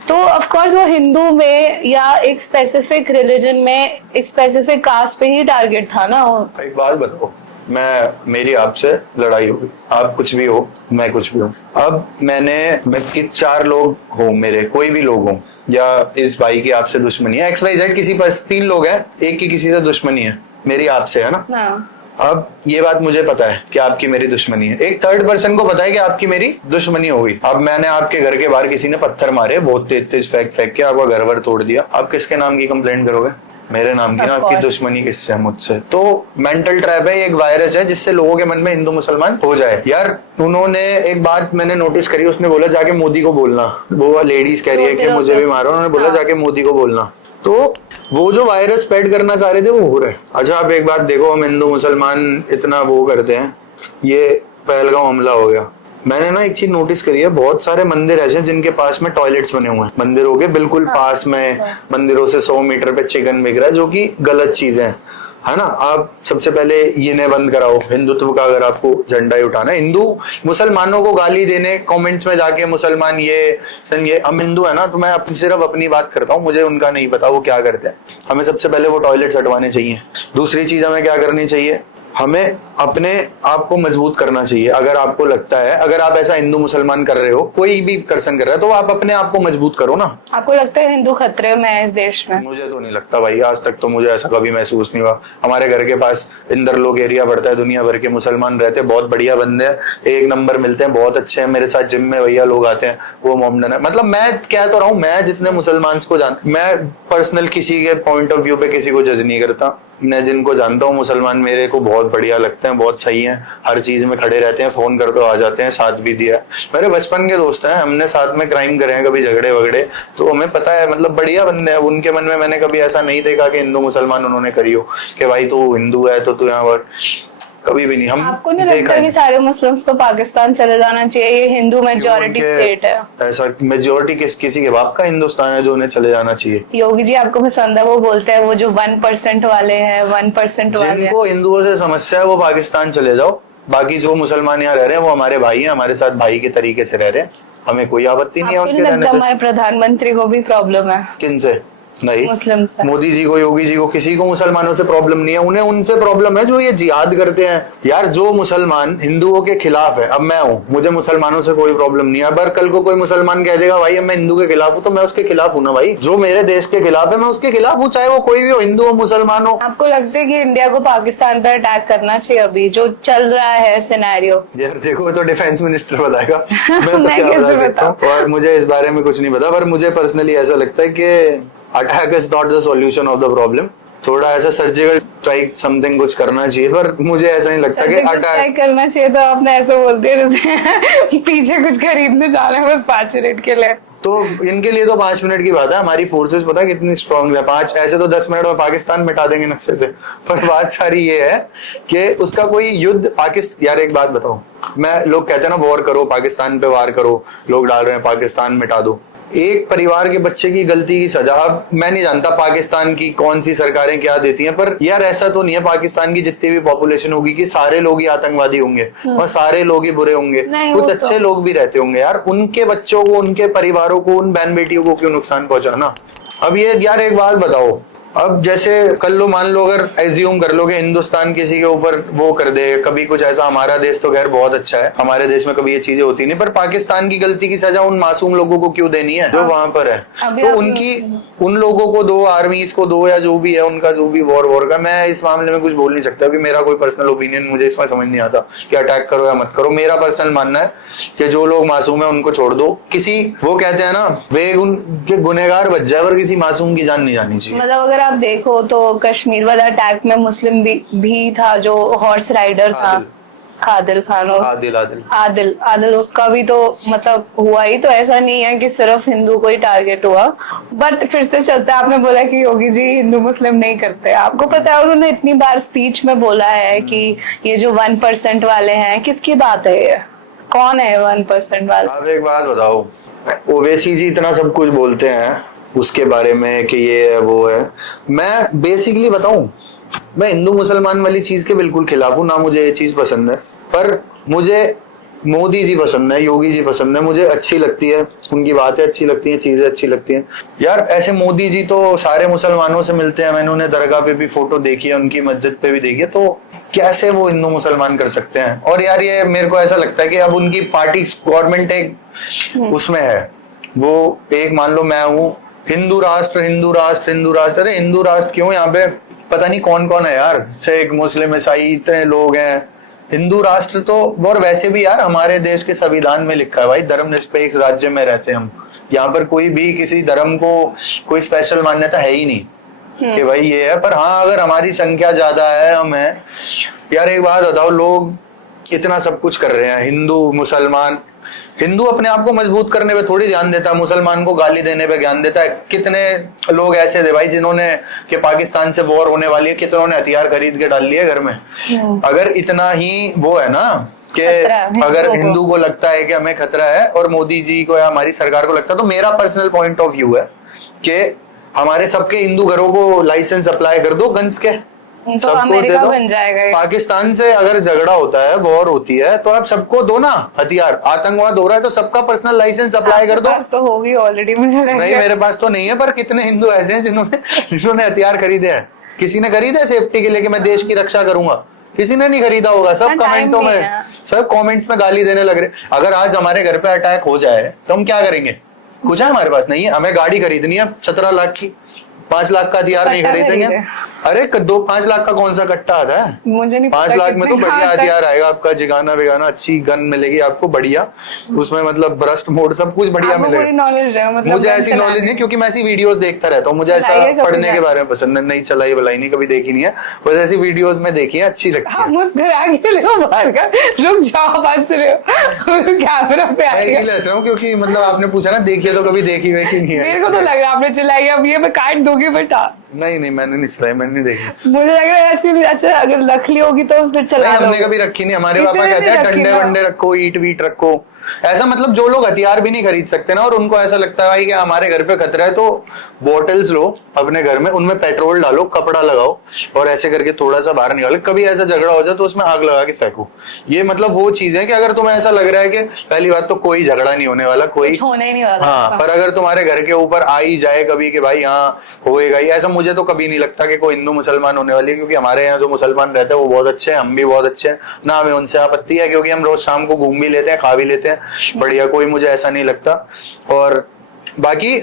तो ऑफ कोर्स वो हिंदू में या एक स्पेसिफिक रिलीजन में एक स्पेसिफिक कास्ट पे ही टारगेट था ना। एक बात बताओ, मेरी आपसे लड़ाई होगी, आप कुछ भी हो, मैं कुछ भी हूँ। अब मैं कि 4 लोग हो, मेरे कोई भी लोग हो, या इस भाई की आपसे दुश्मनी है, XYZ किसी पर 3 लोग हैं, एक की किसी से दुश्मनी है, मेरी आपसे है ना। अब ये बात मुझे पता है कि आपकी मेरी दुश्मनी है, एक थर्ड पर्सन को पता है कि आपकी मेरी दुश्मनी हो गई। अब मैंने आपके घर के बाहर किसी ने पत्थर मारे, बहुत तेज फेंक के आपका घर वर तोड़ दिया, आप किसके नाम की कंप्लेंट करोगे? मेरे नाम की ना। आपकी दुश्मनी किससे है? मुझसे। तो मेंटल ट्रैप है, एक वायरस है जिससे लोगों के मन में हिंदू मुसलमान हो जाए। यार उन्होंने एक बात मैंने नोटिस करी, उसने बोला जाके मोदी को बोलना, वो लेडीज कह रही है कि मुझे भी मारो, उन्होंने बोला जाके मोदी को बोलना। तो वो जो वायरस स्प्रेड करना चाह रहे थे वो हो रहा है। अच्छा आप एक बात देखो, हम हिंदू मुसलमान इतना वो करते हैं, ये पहलगांव हमला हो गया, मैंने ना एक चीज नोटिस करी है, बहुत सारे मंदिर ऐसे हैं जिनके पास में टॉयलेट्स बने हुए हैं, मंदिरों के बिल्कुल पास में, मंदिरों से 100 मीटर पे चिकन बिक रहा है, जो कि गलत चीज है ना। आप सबसे पहले ये बंद कराओ हिंदुत्व का, अगर आपको झंडा ही उठाना है। हिंदू मुसलमानों को गाली देने कमेंट्स में जाके मुसलमान ये हम हिंदू है ना, तो मैं सिर्फ अपनी बात करता हूँ, मुझे उनका नहीं पता वो क्या करते हैं। हमें सबसे पहले वो टॉयलेट्स हटवाने चाहिए। दूसरी चीज हमें क्या करनी चाहिए, हमें अपने आप को मजबूत करना चाहिए। अगर आपको लगता है, अगर आप ऐसा हिंदू मुसलमान कर रहे हो, कोई भी पर्सन कर रहा है, तो आप अपने आप को मजबूत करो ना। आपको लगता है हिंदू खतरे में है इस देश में? मुझे तो नहीं लगता भाई, आज तक तो मुझे ऐसा कभी महसूस नहीं हुआ। हमारे घर के पास इंदरलोक एरिया पड़ता है, दुनिया भर के मुसलमान रहते हैं, बहुत बढ़िया बंदे हैं, एक नंबर मिलते हैं, बहुत अच्छे हैं। मेरे साथ जिम में भैया लोग आते हैं, वो मोमडन है। मतलब मैं कह तो रहा हूँ, मैं जितने मुसलमान को मैं पर्सनल किसी के पॉइंट ऑफ व्यू पे किसी को जज नहीं करता। मैं जिनको जानता हूँ मुसलमान, मेरे को बहुत बढ़िया लगते हैं, बहुत सही हैं, हर चीज में खड़े रहते हैं, फोन कर दो आ जाते हैं, साथ भी दिया। मेरे बचपन के दोस्त हैं, हमने साथ में क्राइम करे हैं, कभी झगड़े वगड़े, तो हमें पता है, मतलब बढ़िया बंदे हैं। उनके मन में मैंने कभी ऐसा नहीं देखा कि हिंदू मुसलमान उन्होंने करी हो कि भाई तू हिंदू है तो तू यहाँ, कभी भी नहीं। हम आपको नहीं लगता कि सारे मुस्लिम्स को पाकिस्तान चले जाना चाहिए? ये हिंदू मेजॉरिटी स्टेट है। ऐसा मेजॉरिटी किसी के बाप का हिंदुस्तान है जो उन्हें चले जाना चाहिए? योगी जी आपको पसंद है? वो बोलते हैं वो जो 1% वाले हैं, 1% वाले, जिनको हिंदुओं से समस्या है वो पाकिस्तान चले जाओ। बाकी जो मुसलमान यहाँ रह रहे हैं वो हमारे भाई हैं, हमारे साथ भाई के तरीके से रह रहे हैं, हमें कोई आपत्ति नहीं है उनके रहने से। हमारे प्रधानमंत्री को भी प्रॉब्लम है? किनसे? नहीं, मुस्लिम से। मोदी जी को, योगी जी को, किसी को मुसलमानों से प्रॉब्लम नहीं है। उन्हें उनसे प्रॉब्लम है जो ये जिहाद करते हैं। यार जो मुसलमान हिंदुओं के खिलाफ है, अब मैं हूँ, मुझे मुसलमानों से कोई प्रॉब्लम नहीं है। अगर कल को कोई मुसलमान कह देगा भाई मैं हिंदू के खिलाफ हूँ, तो मैं उसके खिलाफ हूँ ना भाई। जो मेरे देश के खिलाफ है मैं उसके खिलाफ हूँ, चाहे वो कोई भी हो, हिंदू हो मुसलमान हो। आपको लगता है कि इंडिया को पाकिस्तान पर अटैक करना चाहिए अभी जो चल रहा है सिनेरियो? यार देखो, तो डिफेंस मिनिस्टर बताएगा, मैं तो क्या बता सकता हूँ, और मुझे इस बारे में कुछ नहीं पता। पर मुझे पर्सनली ऐसा लगता है कि attack is not the solution of the problem. थोड़ा ऐसा सर्जिकल स्ट्राइक समथिंग कुछ करना चाहिए, पर मुझे ऐसा नहीं लगता कि अटैक करना चाहिए। तो आपने ऐसा बोल दिया जैसे पीछे कुछ खरीदने जा रहे हैं बस 5 मिनट के लिए। तो इनके लिए तो 5 मिनट की बात है। हमारी फोर्सेस पता है कितनी स्ट्रांग है, 5 ऐसे तो 10 मिनट में पाकिस्तान मिटा देंगे नक्शे से। पर बात सारी ये है कि उसका कोई युद्ध पाकिस्तान, यार एक बात बताओ, मैं लोग कहते हैं ना वॉर करो, पाकिस्तान पे वार करो, लोग डाल रहे हैं पाकिस्तान मिटा दो। एक परिवार के बच्चे की गलती की सजा, अब मैं नहीं जानता पाकिस्तान की कौन सी सरकारें क्या देती हैं, पर यार ऐसा तो नहीं है पाकिस्तान की जितनी भी पॉपुलेशन होगी कि सारे लोग ही आतंकवादी होंगे और सारे लोग ही बुरे होंगे। कुछ अच्छे लोग भी रहते होंगे यार। उनके बच्चों को, उनके परिवारों को, उन बहन बेटियों को क्यों नुकसान पहुंचाना? अब ये यार एक बात बताओ, अब जैसे कल लो मान लो, अगर एज्यूम कर लो कि हिंदुस्तान किसी के ऊपर वो कर दे, कभी कुछ ऐसा, हमारा देश तो खैर बहुत अच्छा है, हमारे देश में कभी ये चीजें होती नहीं, पर पाकिस्तान की गलती की सजा उन मासूम लोगों को क्यों देनी है जो वहां पर है? तो उन लोगों को दो, आर्मीज को दो, या जो भी है उनका जो भी वॉर का, मैं इस मामले में कुछ बोल नहीं सकता कि मेरा कोई पर्सनल ओपिनियन, मुझे इसमें समझ नहीं आता कि अटैक करो या मत करो। मेरा पर्सनल मानना है कि जो लोग मासूम है उनको छोड़ दो। किसी, वो कहते हैं ना, वे उनके गुनहगार बच जाए पर किसी मासूम की जान नहीं जानी चाहिए। मतलब अगर आप देखो तो कश्मीर वाला अटैक में मुस्लिम भी था, जो हॉर्स राइडर था, आदिल खान, आदिल उसका भी तो मतलब हुआ ही। तो ऐसा नहीं है कि सिर्फ हिंदू को ही टारगेट हुआ। बट फिर से चलता है, आपने बोला कि योगी जी हिंदू मुस्लिम नहीं करते। आपको पता है उन्होंने इतनी बार स्पीच में बोला है कि ये जो 1% वाले हैं, किसकी बात है ये? कौन है 1% वाले? आप एक बात बताओ, ओवैसी जी इतना सब कुछ बोलते हैं उसके बारे में कि ये है वो है। मैं बेसिकली बताऊं, मैं हिंदू मुसलमान वाली चीज के बिल्कुल खिलाफ हूं, ना मुझे ये चीज पसंद है। पर मुझे मोदी जी पसंद है, योगी जी पसंद है, मुझे अच्छी लगती है, उनकी बातें अच्छी लगती हैं, चीजें अच्छी लगती हैं। यार ऐसे मोदी जी तो सारे मुसलमानों से मिलते हैं, मैंने उन्हें दरगाह पे भी फोटो देखी है, उनकी मस्जिद पे भी देखी है, तो कैसे वो हिंदू मुसलमान कर सकते हैं। और यार ये मेरे को ऐसा लगता है कि अब उनकी पार्टी गवर्नमेंट एक उसमें है, वो एक मान लो मैं हूँ हिंदू राष्ट्र हिंदू राष्ट्र हिंदू राष्ट्र, अरे हिंदू राष्ट्र क्यों, यहाँ पे पता नहीं कौन कौन है यार, सिख मुस्लिम ईसाई इतने लोग हैं। हिंदू राष्ट्र तो, और वैसे भी यार हमारे देश के संविधान में लिखा है भाई, धर्मनिरपेक्ष राज्य में रहते हैं हम, यहाँ पर कोई भी किसी धर्म को कोई स्पेशल मान्यता है ही नहीं कि भाई ये है। पर हाँ अगर हमारी संख्या ज्यादा है, हम है यार, एक बात बताओ, लोग इतना सब कुछ कर रहे हैं, हिंदू मुसलमान, हिंदू अपने आप को मजबूत करने पे थोड़ी ध्यान देता है, मुसलमान को गाली देने पे ध्यान देता है। कितने लोग ऐसे थे भाई जिन्होंने कि पाकिस्तान से वॉर होने वाली है, कितनों ने हथियार खरीद के डाल लिए घर में। अगर इतना ही वो है ना कि अगर हिंदू को लगता है कि हमें खतरा है और मोदी जी को या हमारी सरकार को लगता है, तो मेरा पर्सनल पॉइंट ऑफ व्यू है कि हमारे सबके हिंदू घरों को लाइसेंस अप्लाई कर दो गन्स के, तो अमेरिका बन जाएगा। पाकिस्तान से अगर झगड़ा होता है, वॉर होती है, तो आप सबको दो ना हथियार, आतंकवाद हो रहा है तो सबका पर्सनल लाइसेंस अप्लाई कर दो। तो होगी ऑलरेडी, मुझे नहीं मेरे पास तो नहीं है, पर कितने हिंदू ऐसे हैं जिन्होंने हथियार खरीदे हैं। किसी ने खरीदे सेफ्टी के लिए कि मैं देश की रक्षा करूंगा, किसी ने नहीं खरीदा होगा। सब कमेंटों में, सब कमेंट्स में गाली देने लग रहे। अगर आज हमारे घर पे अटैक हो जाए तो हम क्या करेंगे? कुछ है हमारे पास नहीं है, हमें गाड़ी खरीदनी है 17 लाख की, 5 लाख का हथियार नहीं खरीदेंगे। अरे 5 लाख का कौन सा कट्टा आता है? मुझे नहीं 5 लाख में तो बढ़िया हथियार आएगा आपका, जिगाना बिगाना अच्छी गन मिलेगी आपको बढ़िया, उसमें मतलब ब्रस्ट मोड सब कुछ बढ़िया मिलेगा। नॉलेज है, मतलब मुझे ऐसी नॉलेज नहीं, क्योंकि मैं ऐसी वीडियोस देखता रहता हूँ, मुझे ऐसा पढ़ने के बारे में पसंद है। नहीं चलाई बलाई नहीं कभी देखी नहीं है, बस ऐसी वीडियोस में देखी है, अच्छी लगती है। रुक जाओ, बस कैमरा पे इसीलिए हंस रहा हूँ क्योंकि मतलब आपने पूछा ना देखिए, तो कभी देखी हुई कि नहीं है। मेरे को तो लग रहा है आपने चलाई, अब ये मैं काट दूंगी बेटा। नहीं मैंने नहीं चलाई, मैंने नहीं देखी। मुझे लग रहा है ऐसी, अच्छा अगर रख ली होगी तो फिर चला लो। हमने कभी रखी नहीं, हमारे पापा कहते हैं डंडे वंडे रखो, ईट वीट रखो। ऐसा मतलब जो लोग हथियार भी नहीं खरीद सकते ना, और उनको ऐसा लगता है भाई कि हमारे घर पे खतरा है, तो बॉटल्स लो अपने घर में, उनमें पेट्रोल डालो, कपड़ा लगाओ और ऐसे करके थोड़ा सा बाहर निकालो। कभी ऐसा झगड़ा हो जाए तो उसमें आग लगा के फेंको। ये मतलब वो चीज है कि अगर तुम्हें ऐसा लग रहा है कि पहली बात तो कोई झगड़ा नहीं होने वाला, कोई होने ही नहीं वाला। हाँ, पर अगर तुम्हारे घर के ऊपर आ ही जाए कभी कि भाई यहाँ होएगा ही, ऐसा मुझे तो कभी नहीं लगता कि कोई हिंदू मुसलमान होने वाली है, क्योंकि हमारे यहाँ जो मुसलमान रहते हैं वो बहुत अच्छे हैं, हम भी बहुत अच्छे हैं ना, हमें उनसे आपत्ति है, क्योंकि हम रोज शाम को घूम भी लेते हैं, खा भी लेते हैं बढ़िया, कोई मुझे ऐसा नहीं लगता। और बाकी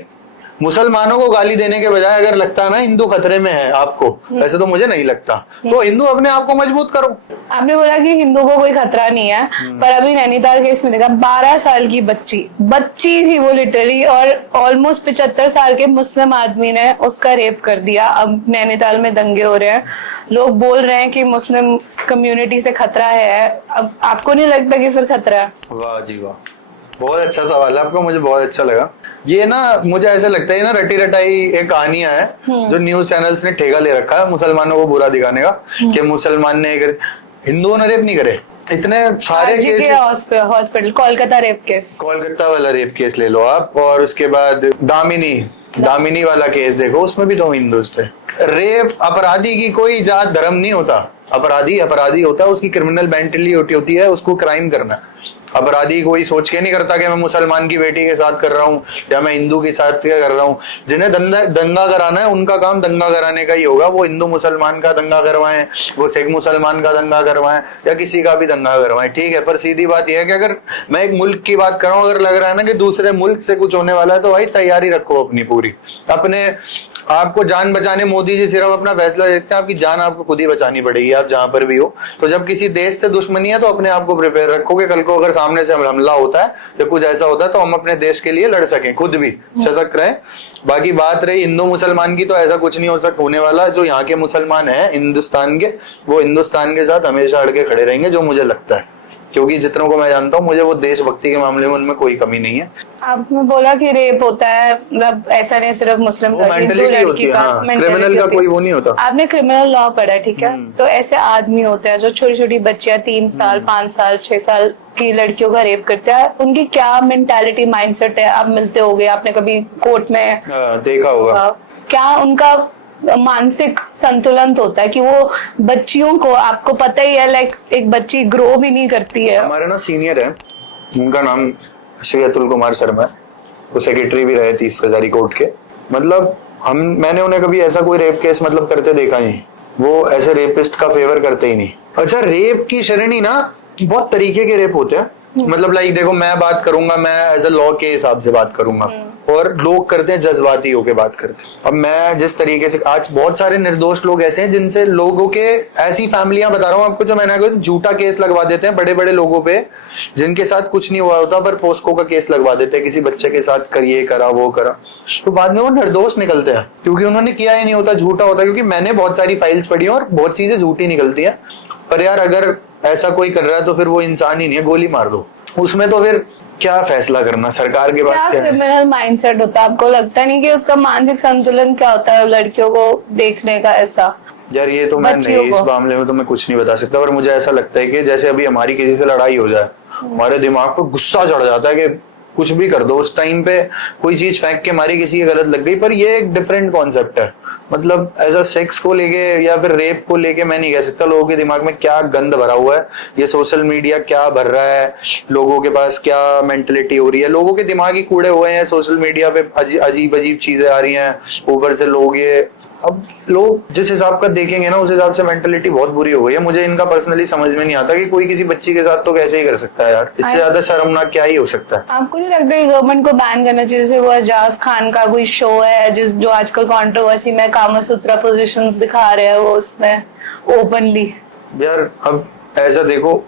मुसलमानों को गाली देने के बजाय अगर लगता है ना हिंदू खतरे में है आपको, वैसे तो मुझे नहीं लगता, तो हिंदू अपने आप को मजबूत करो। आपने बोला कि हिंदू को कोई खतरा नहीं है, पर अभी नैनीताल केस में देखा 12 साल की बच्ची थी वो लिटरली, और ऑलमोस्ट 75 साल के मुस्लिम आदमी ने उसका रेप कर दिया। अब नैनीताल में दंगे हो रहे हैं, लोग बोल रहे हैं कि मुस्लिम कम्युनिटी से खतरा है। अब आपको नहीं लगता कि फिर खतरा है? वाह जी वाह, बहुत अच्छा सवाल है आपका, मुझे बहुत अच्छा लगा। ये ना मुझे ऐसा लगता है ना रटी रटाई एक कहानियां है जो न्यूज चैनल्स ने ठेका ले रखा है मुसलमानों को बुरा दिखाने का, कि मुसलमान ने हिंदुओं ने रेप नहीं करे। इतने सारे case, hospital Kolkata rape case, Kolkata वाला रेप केस ले लो आप, और उसके बाद दामिनी वाला केस देखो, उसमें भी तो हिंदूज थे। रेप अपराधी की कोई जात धर्म नहीं होता, अपराधी होता है, उसकी क्रिमिनल मेंटेलिटी होती है, उसको क्राइम करना। अपराधी कोई सोच के नहीं करता कि मैं मुसलमान की बेटी के साथ कर रहा हूँ या मैं हिंदू के साथ कर रहा हूँ। जिन्हें दंगा कराना है उनका काम दंगा कराने का ही होगा, वो हिंदू मुसलमान का दंगा करवाएं, वो सिख मुसलमान का दंगा करवाएं या किसी का भी दंगा करवाएं, ठीक है। पर सीधी बात यह है कि अगर मैं एक मुल्क की बात कर रहा हूँ, अगर लग रहा है ना कि दूसरे मुल्क से कुछ होने वाला है, तो भाई तैयारी रखो अपनी पूरी, अपने आपको जान बचाने मोदी जी सिर्फ अपना फैसला देखते हैं, आपकी जान आपको खुद ही बचानी पड़ेगी, आप जहां पर भी हो। तो जब किसी देश से दुश्मनी है तो अपने आप को प्रिपेयर रखो कि कल को अगर सामने से हमला होता है या कुछ ऐसा होता है तो हम अपने देश के लिए लड़ सकें, खुद भी सशक्त रहे। बाकी बात रही हिंदू मुसलमान की, तो ऐसा कुछ नहीं होने वाला। जो यहाँ के मुसलमान है हिंदुस्तान के, वो हिंदुस्तान के साथ हमेशा अड़ के खड़े रहेंगे, जो मुझे लगता है, क्योंकि जितनों को मैं जानता हूँ, मुझे वो देशभक्ति के मामले में उनमें कोई कमी नहीं है। आपने बोला कि रेप होता है, मतलब ऐसा नहीं सिर्फ मुस्लिम का, मेंटलिटी होती है, हाँ, क्रिमिनल का कोई वो नहीं होता। आपने क्रिमिनल लॉ पढ़ा, ठीक है, तो ऐसे आदमी होते हैं जो छोटी छोटी बच्चियां 3 साल 5 साल 6 साल की लड़कियों का रेप करते हैं, उनकी क्या मेंटालिटी माइंडसेट है? आप मिलते होगे, आपने कभी कोर्ट में देखा होगा, क्या उनका मानसिक संतुलन होता है कि वो बच्चियों को, आपको पता ही है, लाइक एक बच्ची ग्रो भी नहीं करती है। हमारे ना सीनियर है, उनका नाम श्री अतुल कुमार शर्मा है, वो सेक्रेटरी भी रहे 30 हजारी कोर्ट के। मतलब मैंने उन्हें कभी ऐसा कोई रेप केस मतलब करते देखा नहीं, वो ऐसे रेपिस्ट का फेवर करते ही नहीं। अच्छा, रेप की श्रेणी ना बहुत तरीके के रेप होते हैं, मतलब लाइक देखो, मैं बात करूंगा, मैं एज ए लॉ के हिसाब से बात करूंगा, और लोग करते हैं जज्बाती होके बात करते हैं। अब मैं जिस तरीके से, आज बहुत सारे निर्दोष लोग ऐसे हैं जिनसे लोगों के, ऐसी फैमिलियां बता रहा हूँ आपको, जो मैंने कहा झूठा केस लगवा देते हैं बड़े बड़े लोगों पे, जिनके साथ कुछ नहीं हुआ होता, पर पोस्को का केस लगवा देते हैं किसी बच्चे के साथ, कर ये करा वो करा, तो बाद में वो निर्दोष निकलते हैं क्योंकि उन्होंने किया ही नहीं होता, झूठा होता। क्योंकि मैंने बहुत सारी फाइल्स पढ़ी और बहुत चीजें झूठी निकलती है। पर यार अगर ऐसा कोई कर रहा है तो फिर वो इंसान ही नहीं है, गोली मार दो उसमें, तो फिर क्या फैसला करना सरकार के पास? क्या क्रिमिनल माइंडसेट होता है? आपको लगता नहीं कि उसका मानसिक संतुलन क्या होता है लड़कियों को देखने का? ऐसा यार ये तो मैं नहीं, इस मामले में तो मैं कुछ नहीं बता सकता, पर मुझे ऐसा लगता है कि जैसे अभी हमारी किसी से लड़ाई हो जाए, हमारे दिमाग पे गुस्सा चढ़ जाता है कि कुछ भी कर दो, उस टाइम पे कोई चीज फेंक के मारी, किसी की गलत लग गई। पर ये एक डिफरेंट कॉन्सेप्ट है, मतलब एज अ सेक्स को लेके या फिर रेप को लेके मैं नहीं कह सकता लोगों के दिमाग में क्या गंद भरा हुआ है, ये सोशल मीडिया क्या भर रहा है, लोगों के पास क्या मेंटलिटी हो रही है, लोगों के दिमाग ही कूड़े हुए हैं, सोशल मीडिया पे अजीब अजीब चीजें आ रही हैं, ऊपर से लोग ये, अब लोग जिस हिसाब का देखेंगे ना उस हिसाब से मेंटलिटी बहुत बुरी हो गई है। मुझे इनका पर्सनली समझ में नहीं आता कि कोई किसी बच्ची के साथ तो कैसे ही कर सकता है यार, इससे ज्यादा शर्मनाक क्या ही हो सकता है। आपको नहीं लगता है गवर्नमेंट को बैन करना चाहिए? जैसे वो एजाज खान का कोई शो है जो आजकल कंट्रोवर्सी में कामसूत्रा पोजीशंस दिखा रहे हैं वो उसमें ओपनली। यार अब ऐसा देखो,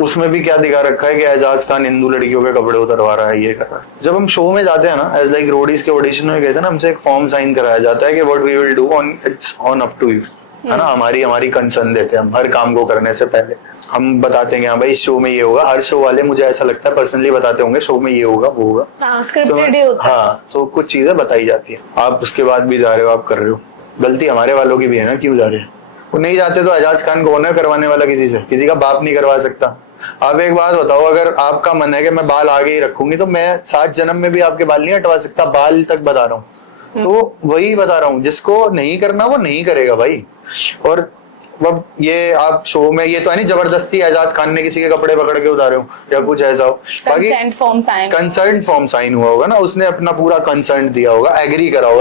उसमें भी क्या दिखा रखा है कि एजाज खान हिंदू लड़कियों के कपड़े उतरवा रहा है, ये कर रहा है। जब हम शो में जाते हैं ना, एज लाइक रोडीज के ऑडिशन में गए थे ना, हमसे एक फॉर्म साइन कराया जाता है कि what we will do on, it's on up to you, है ना, हमारी कंसर्न देते हैं हम हर काम को करने से पहले। हम बताते हैं कि हाँ भाई इस शो में ये होगा, हर शो वाले मुझे ऐसा लगता है पर्सनली बताते होंगे शो में ये होगा वो होगा, हाँ, तो कुछ चीजें बताई जाती है। आप उसके बाद भी जा रहे हो, आप कर रहे हो, गलती हमारे वालों की भी है ना, क्यों जा रहे हैं? वो नहीं जाते तो एजाज खान कौन है करवाने वाला? किसी से, किसी का बाप नहीं करवा सकता। आप एक बात बताओ, अगर आपका मन है कि मैं बाल आगे ही रखूंगी तो मैं 7 जन्म में भी आपके बाल नहीं हटवा सकता, बाल तक बता रहा हूँ। तो वही बता रहा हूँ, जिसको नहीं करना वो नहीं करेगा भाई। और अब ये आप शो में ये तो है नहीं जबरदस्ती एजाज खान ने किसी के कपड़े पकड़ के उतारे हो या कुछ ऐसा हो, बाकी कंसर्न फॉर्म साइन हुआ होगा ना, उसने अपना पूरा कंसर्न दिया होगा, एग्री करा होगा।